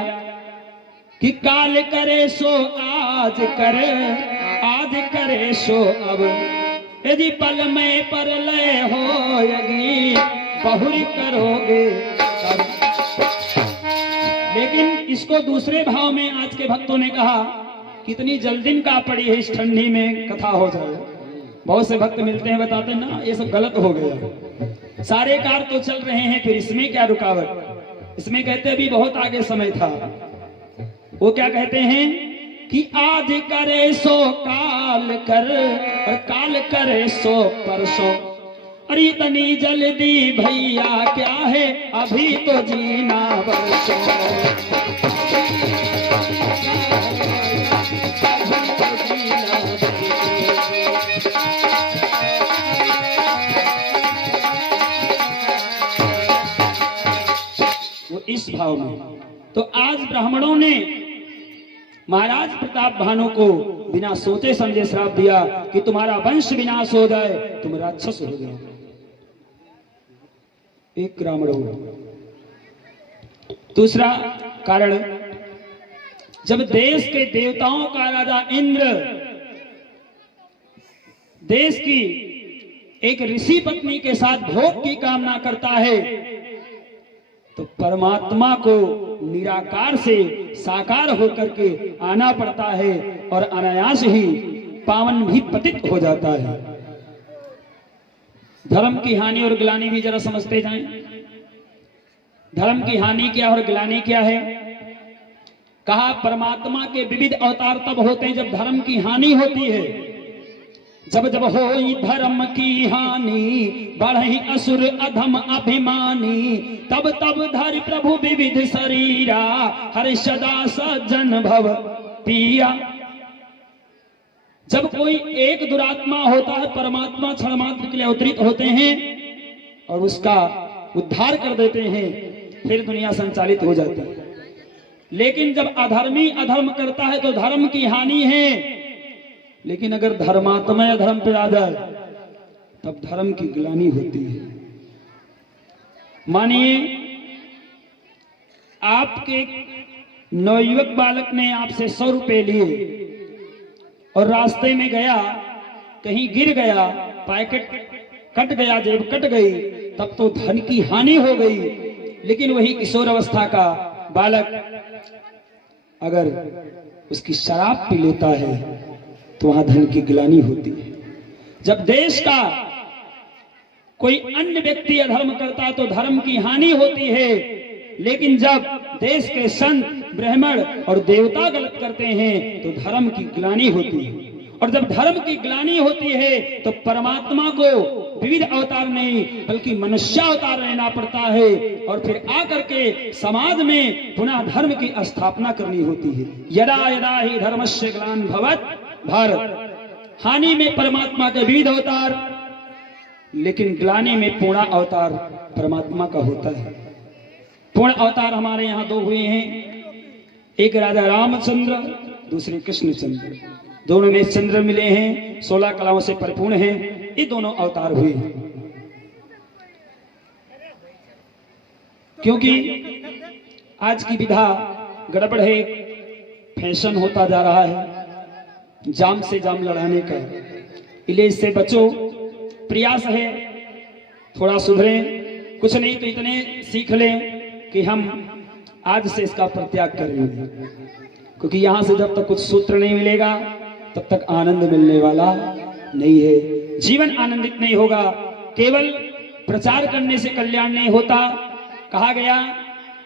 कि काल करे सो आज करे, आज करे सो अब, यदि पल में पर लय होगी, बहुरी करोगे तब। लेकिन इसको दूसरे भाव में आज के भक्तों ने कहा कितनी जल्दी का पड़ी है, इस ठंडी में कथा हो जाए। बहुत से भक्त मिलते हैं, बताते हैं ना ये सब गलत हो गया, सारे कार्य तो चल रहे हैं, फिर इसमें क्या रुकावट। इसमें कहते अभी बहुत आगे समय था। वो क्या कहते हैं कि आज करे सो काल कर, और काल करे सो परसों। अरे इतनी जल्दी भैया क्या है, अभी तो जीना बरसों। वो इस भाव में। तो आज ब्राह्मणों ने महाराज प्रताप भानु को बिना सोचे समझे श्राप दिया कि तुम्हारा वंश विनाश हो जाए, तुम राक्षस हो जाओ। एक ब्राह्मण हो। दूसरा कारण, जब देश के देवताओं का राजा इंद्र देश की एक ऋषि पत्नी के साथ भोग की कामना करता है, तो परमात्मा को निराकार से साकार होकर के आना पड़ता है, और अनायास ही पावन भी पतित हो जाता है। धर्म की हानि और ग्लानि भी जरा समझते जाएं। धर्म की हानि क्या और ग्लानि क्या है। कहा परमात्मा के विविध अवतार तब होते हैं जब धर्म की हानि होती है। जब जब होई धर्म की हानि, बढ़ई असुर अधम अभिमानी, तब तब धरि प्रभु विविध शरीरा, हरि सदा सज्जन भव पिया। जब कोई एक दुरात्मा होता है, परमात्मा क्षण मात्र के लिए अवतरित होते हैं और उसका उद्धार कर देते हैं, फिर दुनिया संचालित हो जाती है। लेकिन जब अधर्मी अधर्म करता है तो धर्म की हानि है, लेकिन अगर धर्मात्मा अधर्म पे आ जाए तब धर्म की ग्लानि होती है। मानिए आपके नवयुवक बालक ने आपसे 100 रुपए लिए और रास्ते में गया, कहीं गिर गया, पैकेट कट गया, जेब कट गई, तब तो धन की हानि हो गई। लेकिन वही किशोर अवस्था का बालक अगर उसकी शराब पी लेता है तो वहां धन की ग्लानि होती है। जब देश का कोई अन्य व्यक्ति अधर्म करता है तो धर्म की हानि होती है, लेकिन जब देश के संत ब्राह्मण और देवता गलत करते हैं तो धर्म की ग्लानि होती है। और जब धर्म की ग्लानि होती है तो परमात्मा को विविध अवतार नहीं बल्कि मनुष्य अवतार लेना पड़ता है और फिर आकर के समाज में पुनः धर्म की स्थापना करनी होती है। यदा यदा ही धर्मस्य ग्लानिर्भवत् भारत, हानि में परमात्मा के विविध अवतार, लेकिन ग्लानि में पूर्ण अवतार परमात्मा का होता है। पूर्ण अवतार हमारे यहाँ दो हुए हैं, एक राजा रामचंद्र, दूसरे कृष्णचंद्र। दोनों में चंद्र मिले हैं, 16 कलाओं से परिपूर्ण हैं, ये दोनों अवतार हुए। क्योंकि आज की विधा गड़बड़ है, फैशन होता जा रहा है जाम से जाम लड़ाने का, इसलिए इससे बचो। प्रयास है थोड़ा सुधरें, कुछ नहीं तो इतने सीख लें कि हम आज से इसका परित्याग करेंगे, क्योंकि यहां से जब तक कुछ सूत्र नहीं मिलेगा तब तक आनंद मिलने वाला नहीं है। जीवन आनंदित नहीं होगा, केवल प्रचार करने से कल्याण नहीं होता। कहा गया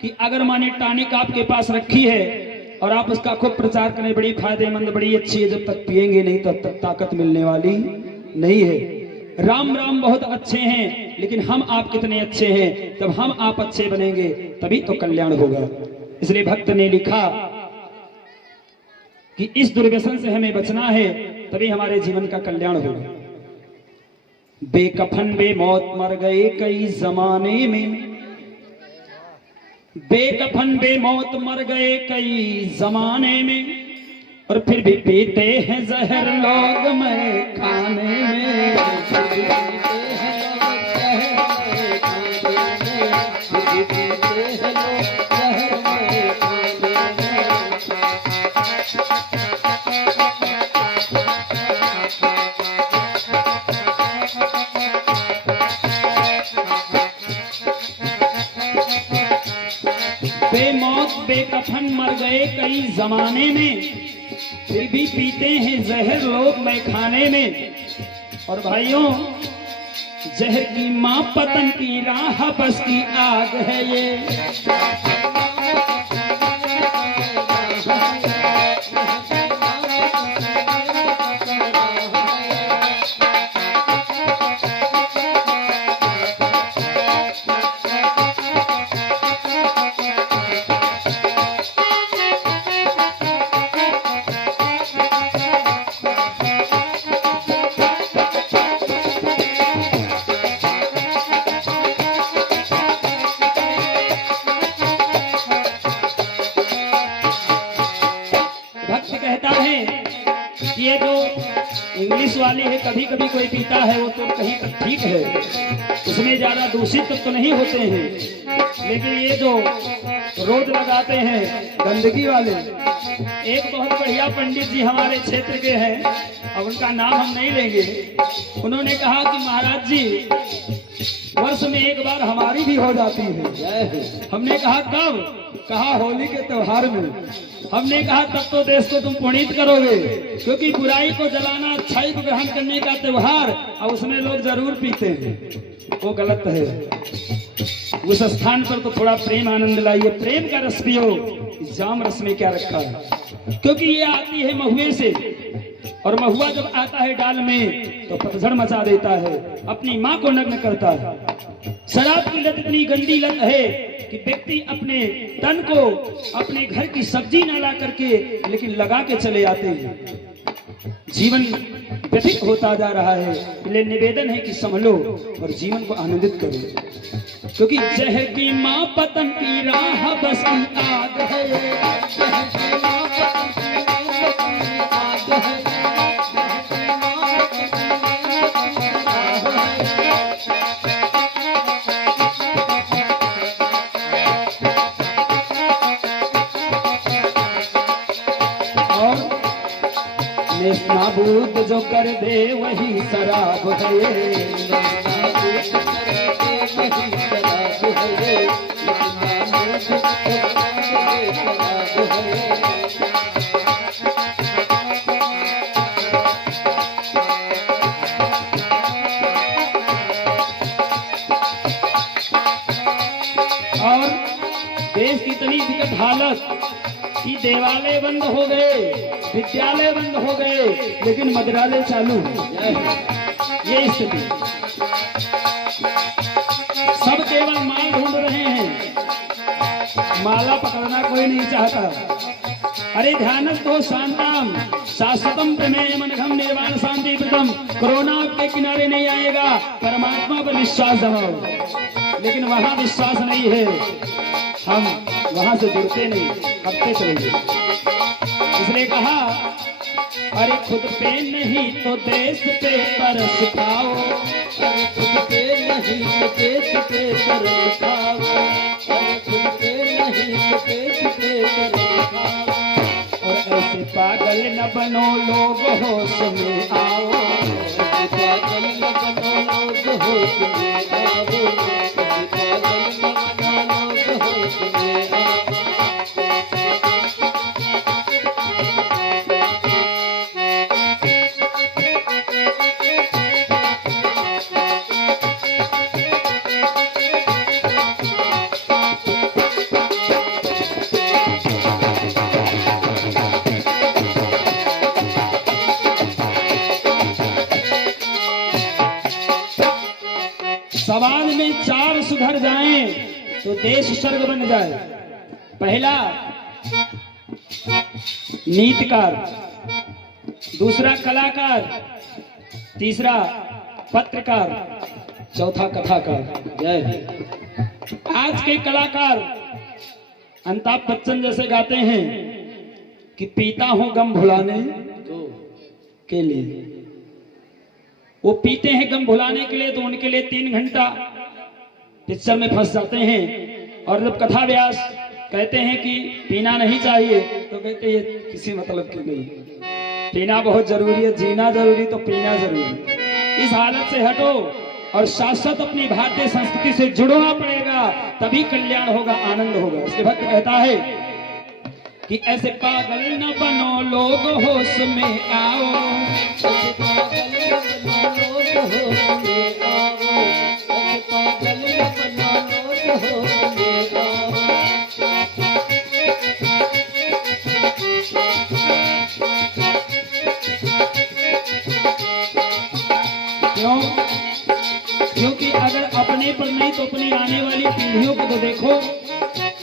कि अगर माने टॉनिक आपके पास रखी है और आप उसका खूब प्रचार करें, बड़ी फायदेमंद, बड़ी अच्छी है, जब तक पिएंगे नहीं तब तक ताकत मिलने वाली नहीं है। राम राम बहुत अच्छे हैं, लेकिन हम आप कितने अच्छे हैं? जब हम आप अच्छे बनेंगे तभी तो कल्याण होगा। इसलिए भक्त ने लिखा कि इस दुर्व्यसन से हमें बचना है, तभी हमारे जीवन का कल्याण होगा। बेकफन बेमौत मर गए कई जमाने में, बेकफन बेमौत मर गए कई जमाने में, और फिर भी पीते हैं जहर लोग मैं खाने में। बेमौत बेकफन मर गए कई जमाने में, फिर भी पीते हैं जहर लोग मैं खाने में। और भाइयों, जहर की मां पतन की राह बस की आग है ये। ये जो इंग्लिश वाली है, कभी कभी कोई पीता है वो तो कहीं तक ठीक है, उसमें ज्यादा दूषित तो नहीं होते हैं। लेकिन ये जो रोज लगाते हैं गंदगी वाले, एक बहुत बढ़िया पंडित जी हमारे क्षेत्र के हैं, अब उनका नाम हम नहीं लेंगे। उन्होंने कहा कि महाराज जी, वर्ष में एक बार हमारी भी हो जाती है। हमने कहा कब? कहा होली के त्योहार में। हमने कहा तब तो देश को तुम पुनीत करोगे, क्योंकि बुराई को जलाना, अच्छाई को ग्रहण करने का त्योहार, और उसमें लोग जरूर पीते हैं, वो गलत है। उस स्थान पर तो थोड़ा प्रेम आनंद लाइए, प्रेम का रस पियो। जाम रस में क्या रखा है? क्योंकि ये आती है महुए से, और महुआ जब आता है डाल में तो पतझड़ मचा देता है, अपनी माँ को नग्न करता है। शराब की लत इतनी गंदी लत है कि व्यक्ति अपने तन को अपने घर की सब्जी न ला करके लेकिन लगा के चले आते हैं। जीवन व्यतीत होता जा रहा है, इसलिए निवेदन है कि संभलो और जीवन को आनंदित करो, क्योंकि जहर की माँ पतन की राह बस की आग है। जहर की माँ पतन की राह बस की आग है। नाबूद जो कर दे वही शराब है। और देश की इतनी विकट हालत कि देवालय बंद हो गए, विद्यालय बंद हो गए, लेकिन मदिरालय चालू है। ये स्थिति, सब केवल माल ढूंढ रहे हैं, माला पकड़ना कोई नहीं चाहता। अरे ध्यानस्थो शांताम शाश्वतम प्रमेय मनघम निर्वाण शांति प्रदम। कोरोना आपके किनारे नहीं आएगा, परमात्मा पर विश्वास जमाओ। लेकिन वहां विश्वास नहीं है, हम वहां से जुड़ते नहीं, हटते चलेंगे। इसलिए कहा अरे खुद पे नहीं तो देश पे तरस खाओ, अरे खुद पे नहीं तो देश पे तरस खाओ, अरे खुद पे नहीं तो देश पे तरस खाओ। और ऐसे पागल न बनो लोग होश में आओ, ऐसे पागल न बनो लोग होश में आओ, ऐसे पागल न बनो लोग होश में आओ। समाज में चार सुधर जाएं तो देश स्वर्ग बन जाए। पहला नीतिकार, दूसरा कलाकार, तीसरा पत्रकार, चौथा कथाकार। जय हिंद। आज के कलाकार अमिताभ बच्चन जैसे गाते हैं कि पीता हूं गम भुलाने के लिए। वो पीते हैं गम भुलाने के लिए, तो उनके लिए 3 घंटा पिक्चर में फंस जाते हैं। और जब कथा व्यास कहते हैं कि पीना नहीं चाहिए, तो कहते हैं किसी मतलब की नहीं, पीना बहुत जरूरी है, जीना जरूरी तो पीना जरूरी। इस हालत से हटो और शाश्वत अपनी भारतीय संस्कृति से जुड़ना पड़ेगा, तभी कल्याण होगा, आनंद होगा। इसके भक्त कहता है कि ऐसे पागल न बनो लोग होश में आओ, ऐसे पागल न बनो लोग होश में आओ, ऐसे पागल न बनो लोग होश में आओ। क्यों? क्योंकि अगर अपने पर नहीं तो अपनी आने वाली पीढ़ियों को तो देखो,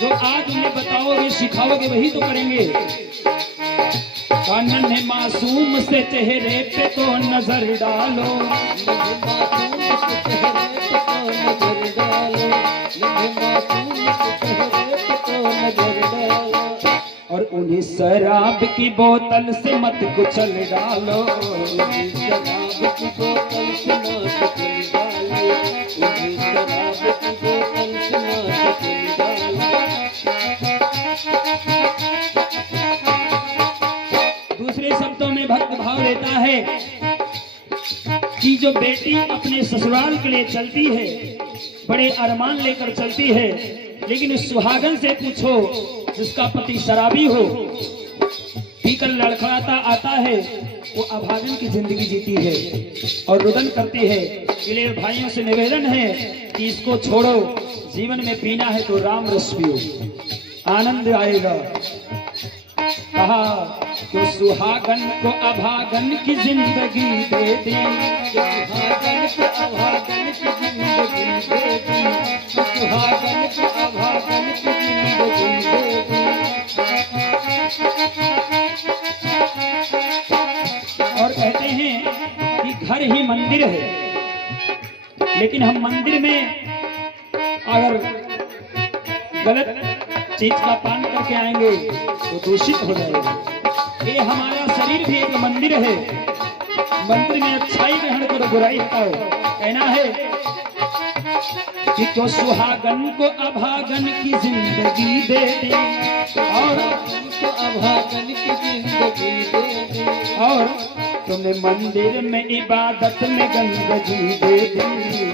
जो आज उन्हें बताओगे सिखाओगे वही तो करेंगे। कानन है मासूम से चेहरे पे तो नजर डालो, और उन्हें शराब की बोतल से मत कुचल डालो, शराब की बोतल से मत कुचल डालो, उन्हें शराब की बोतल से मत कुचल डालो। दूसरे शब्दों में भक्त भाव देता है कि जो बेटी अपने ससुराल के लिए चलती है, बड़े अरमान लेकर चलती है, लेकिन उस सुहागन से पूछो जिसका पति शराबी हो, पीकर लड़खड़ाता आता है, वो अभागन की जिंदगी जीती है और रुदन करती है। इसलिए भाइयों से निवेदन है कि इसको छोड़ो, जीवन में पीना है तो राम रस पियो, आनंद आएगा। कहा तो सुहागन को अभागन की जिंदगी दे दी, सुहागन को अभागन की जिंदगी दे दी, सुहागन को अभागन की जिंदगी दे दी। और कहते हैं कि घर ही मंदिर है, लेकिन हम मंदिर में अगर गलत चीज का पान करके आएंगे तो दूषित हो जाएगा। ये हमारा शरीर भी एक मंदिर है, मंदिर में अच्छाई ग्रहण करो, बुराई हटाओ। कहना है कि जो सुहागन को अभागन की जिंदगी दे दे, और तो अभागन की जिंदगी दे दी, और तुम्हें मंदिर में इबादत में गंदगी दे दी,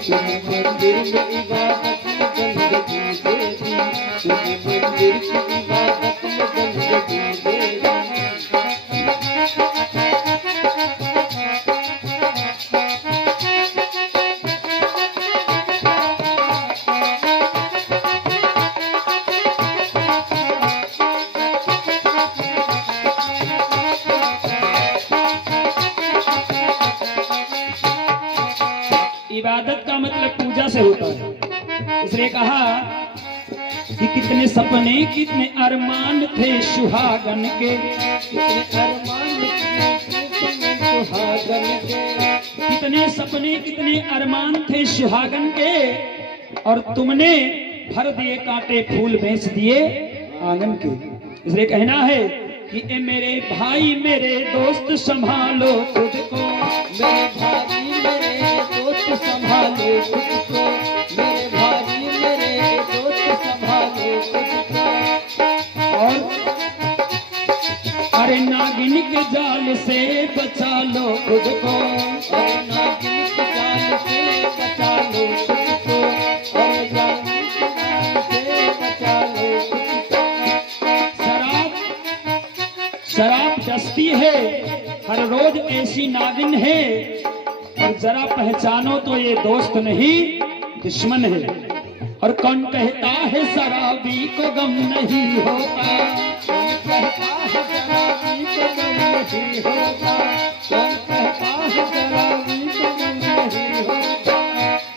तुम्हें मंदिर में इबादत में गंदगी दे दी, तुम्हें मंदिर की इबादत में गंदगी दे दी। इसलिए कहा कि कितने सपने कितने अरमान थे सुहागन के, कितने अरमान कितने सुहागन के, कितने सपने कितने अरमान थे सुहागन के, और तुमने भर दिए कांटे फूल बेच दिए आंगन के। इसलिए कहना है कि ए मेरे भाई मेरे दोस्त संभालो खुद को, मेरे भाई मेरे दोस्त संभालो खुद को, मेरे भाई मेरे दोस्त संभालो खुद को। और अरे नागिन के जाल से बचा लो खुद को, अरे नागिन के जाल से बचा लो खुद को, अरे नागिन के जाल से बचा लो खुद को। शराब डसती है हर रोज ऐसी नागिन है, और जरा पहचानो तो ये दोस्त नहीं दुश्मन है। और कौन कहता है शराबी को गम नहीं होता, कौन कहता है शराबी को गम नहीं होता, कौन कहता है शराबी को गम नहीं होता।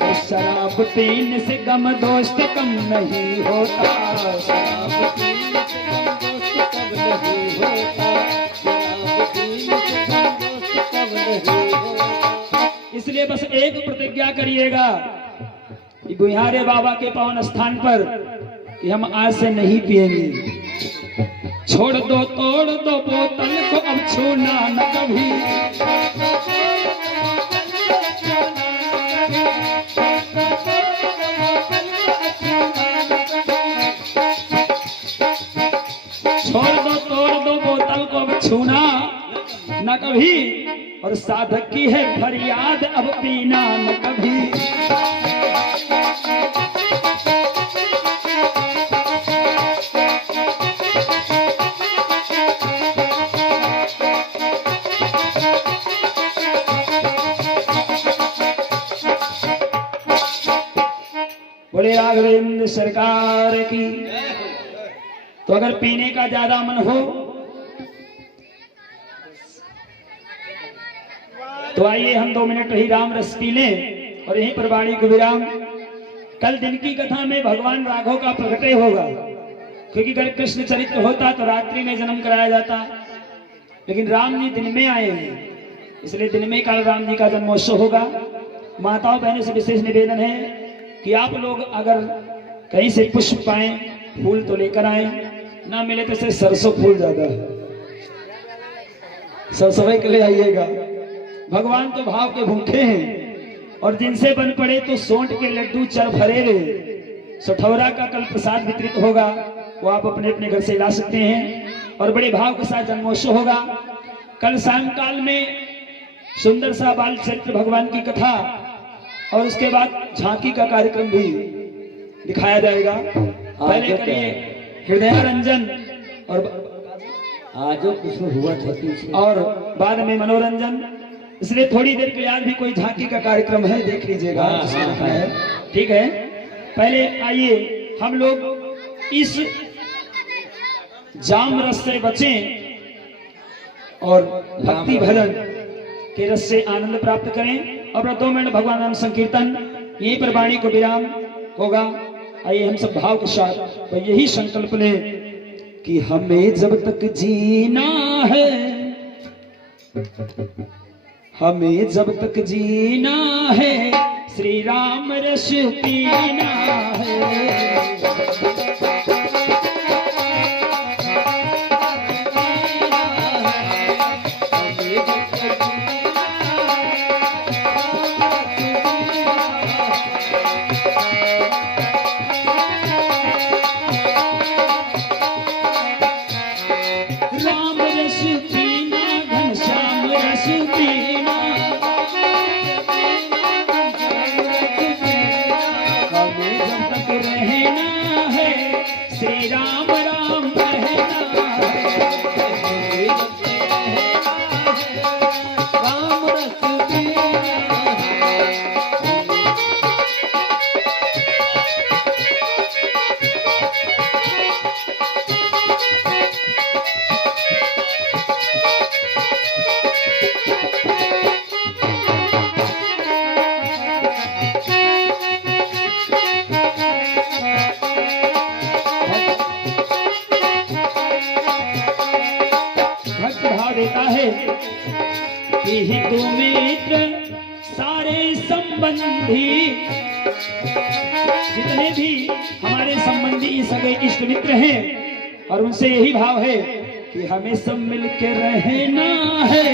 और शराब पीने से गम दोस्त कम नहीं होता, शराब पीने से गम दोस्त कब नहीं होता, शराब पीने से गम दोस्त कब नहीं होता। इसलिए बस एक प्रतिज्ञा करिएगा कि बुहारे बाबा के पावन स्थान पर कि हम आज से नहीं पिएंगे। छोड़ दो तोड़ दो बोतल को अब छूना न कभी, छोड़ दो तोड़ दो बोतल को अब छूना न कभी, और साधक की है फरियाद अब पीना न कभी। बोले राघवेंद्र सरकार की। तो अगर पीने का ज्यादा मन हो तो आइए हम 2 मिनट ही राम रस पी लें और यहीं पर वाणी को विराम। कल दिन की कथा में भगवान राघव का प्रकटे होगा, क्योंकि अगर कृष्ण चरित्र होता तो रात्रि में जन्म कराया जाता, लेकिन राम जी दिन में आए हैं, इसलिए दिन में कल राम जी का जन्मोत्सव होगा। माताओं बहनों से विशेष निवेदन है कि आप लोग अगर कहीं से पुष्प पाए फूल तो लेकर आए, ना मिले तो सिर्फ सरसों फूल ज्यादा है, सरसों के लिए आइएगा। भगवान तो भाव के भूखे हैं, और जिनसे बन पड़े तो सोंठ के लड्डू चर भरे रे सठौरा का कल प्रसाद वितरित होगा, वो आप अपने अपने घर से ला सकते हैं। और बड़े भाव के साथ जन्मोत्सव होगा। कल सायंकाल में सुंदर सा बाल चरित्र भगवान की कथा, और उसके बाद झांकी का कार्यक्रम भी दिखाया जाएगा। पहले करिए हृदयारंजन आज कुछ हुआ था पीछे, और बाद में मनोरंजन। इसलिए थोड़ी देर के बाद भी कोई झांकी का कार्यक्रम है, देख लीजिएगा। ठीक है, पहले आइए हम लोग इस जाम रस से बचें और भक्ति भजन के रस से आनंद प्राप्त करें। और 2 मिनट भगवान नाम संकीर्तन, यहीं पर वाणी को विराम होगा। आइए हम सब भाव के साथ तो यही संकल्प लें कि हमें जब तक जीना है, हमें जब तक जीना है, श्री राम रस पीना है। राम रस पीना, घनश्याम रस पीना, हमें हितु मित्र सारे संबंधी, जितने भी हमारे संबंधी सगे इष्ट मित्र हैं, और उनसे यही भाव है कि हमें सब मिल के रहना है।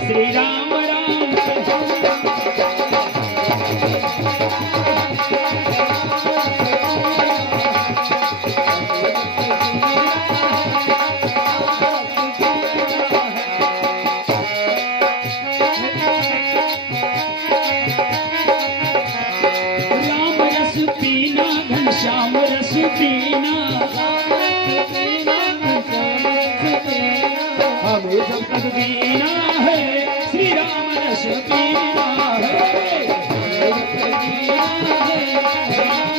श्री राम राम श्याम रस पीना, हमें जब तक पीना है श्री राम रस पीना है, हमें जब तक पीना है श्री राम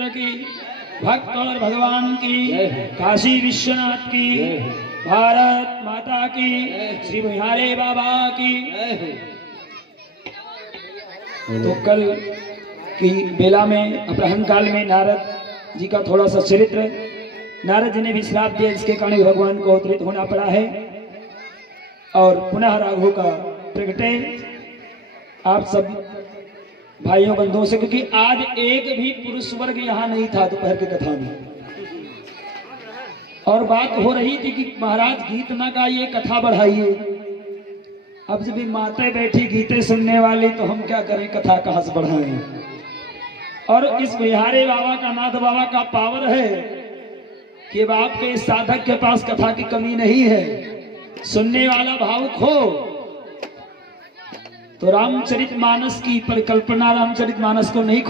रस भक्त और भगवान की, काशी विश्वनाथ की, भारत माता की, श्री बिहारी बाबा की। तो कल की बेला में अपराह्न काल में नारद जी का थोड़ा सा चरित्र, नारद जी ने भी श्राप दिया, जिसके कारण भगवान को अवतरित होना पड़ा है और पुनः राघव का प्रगटे आप सब भाइयों बंधुओं से, क्योंकि आज एक भी पुरुष वर्ग यहाँ नहीं था दोपहर की कथा में, और बात हो रही थी कि महाराज गीत ना गाइए, कथा बढ़ाइए। अब जब भी माते बैठी गीते सुनने वाली, तो हम क्या करें, कथा कहाँ से बढ़ाएं। और इस बिहारी बाबा का, नाथ बाबा का पावर है कि अब आपके साधक के पास कथा की कमी नहीं है, सुनने वाला भावुक हो तो रामचरितमानस की परिकल्पना, रामचरितमानस को नहीं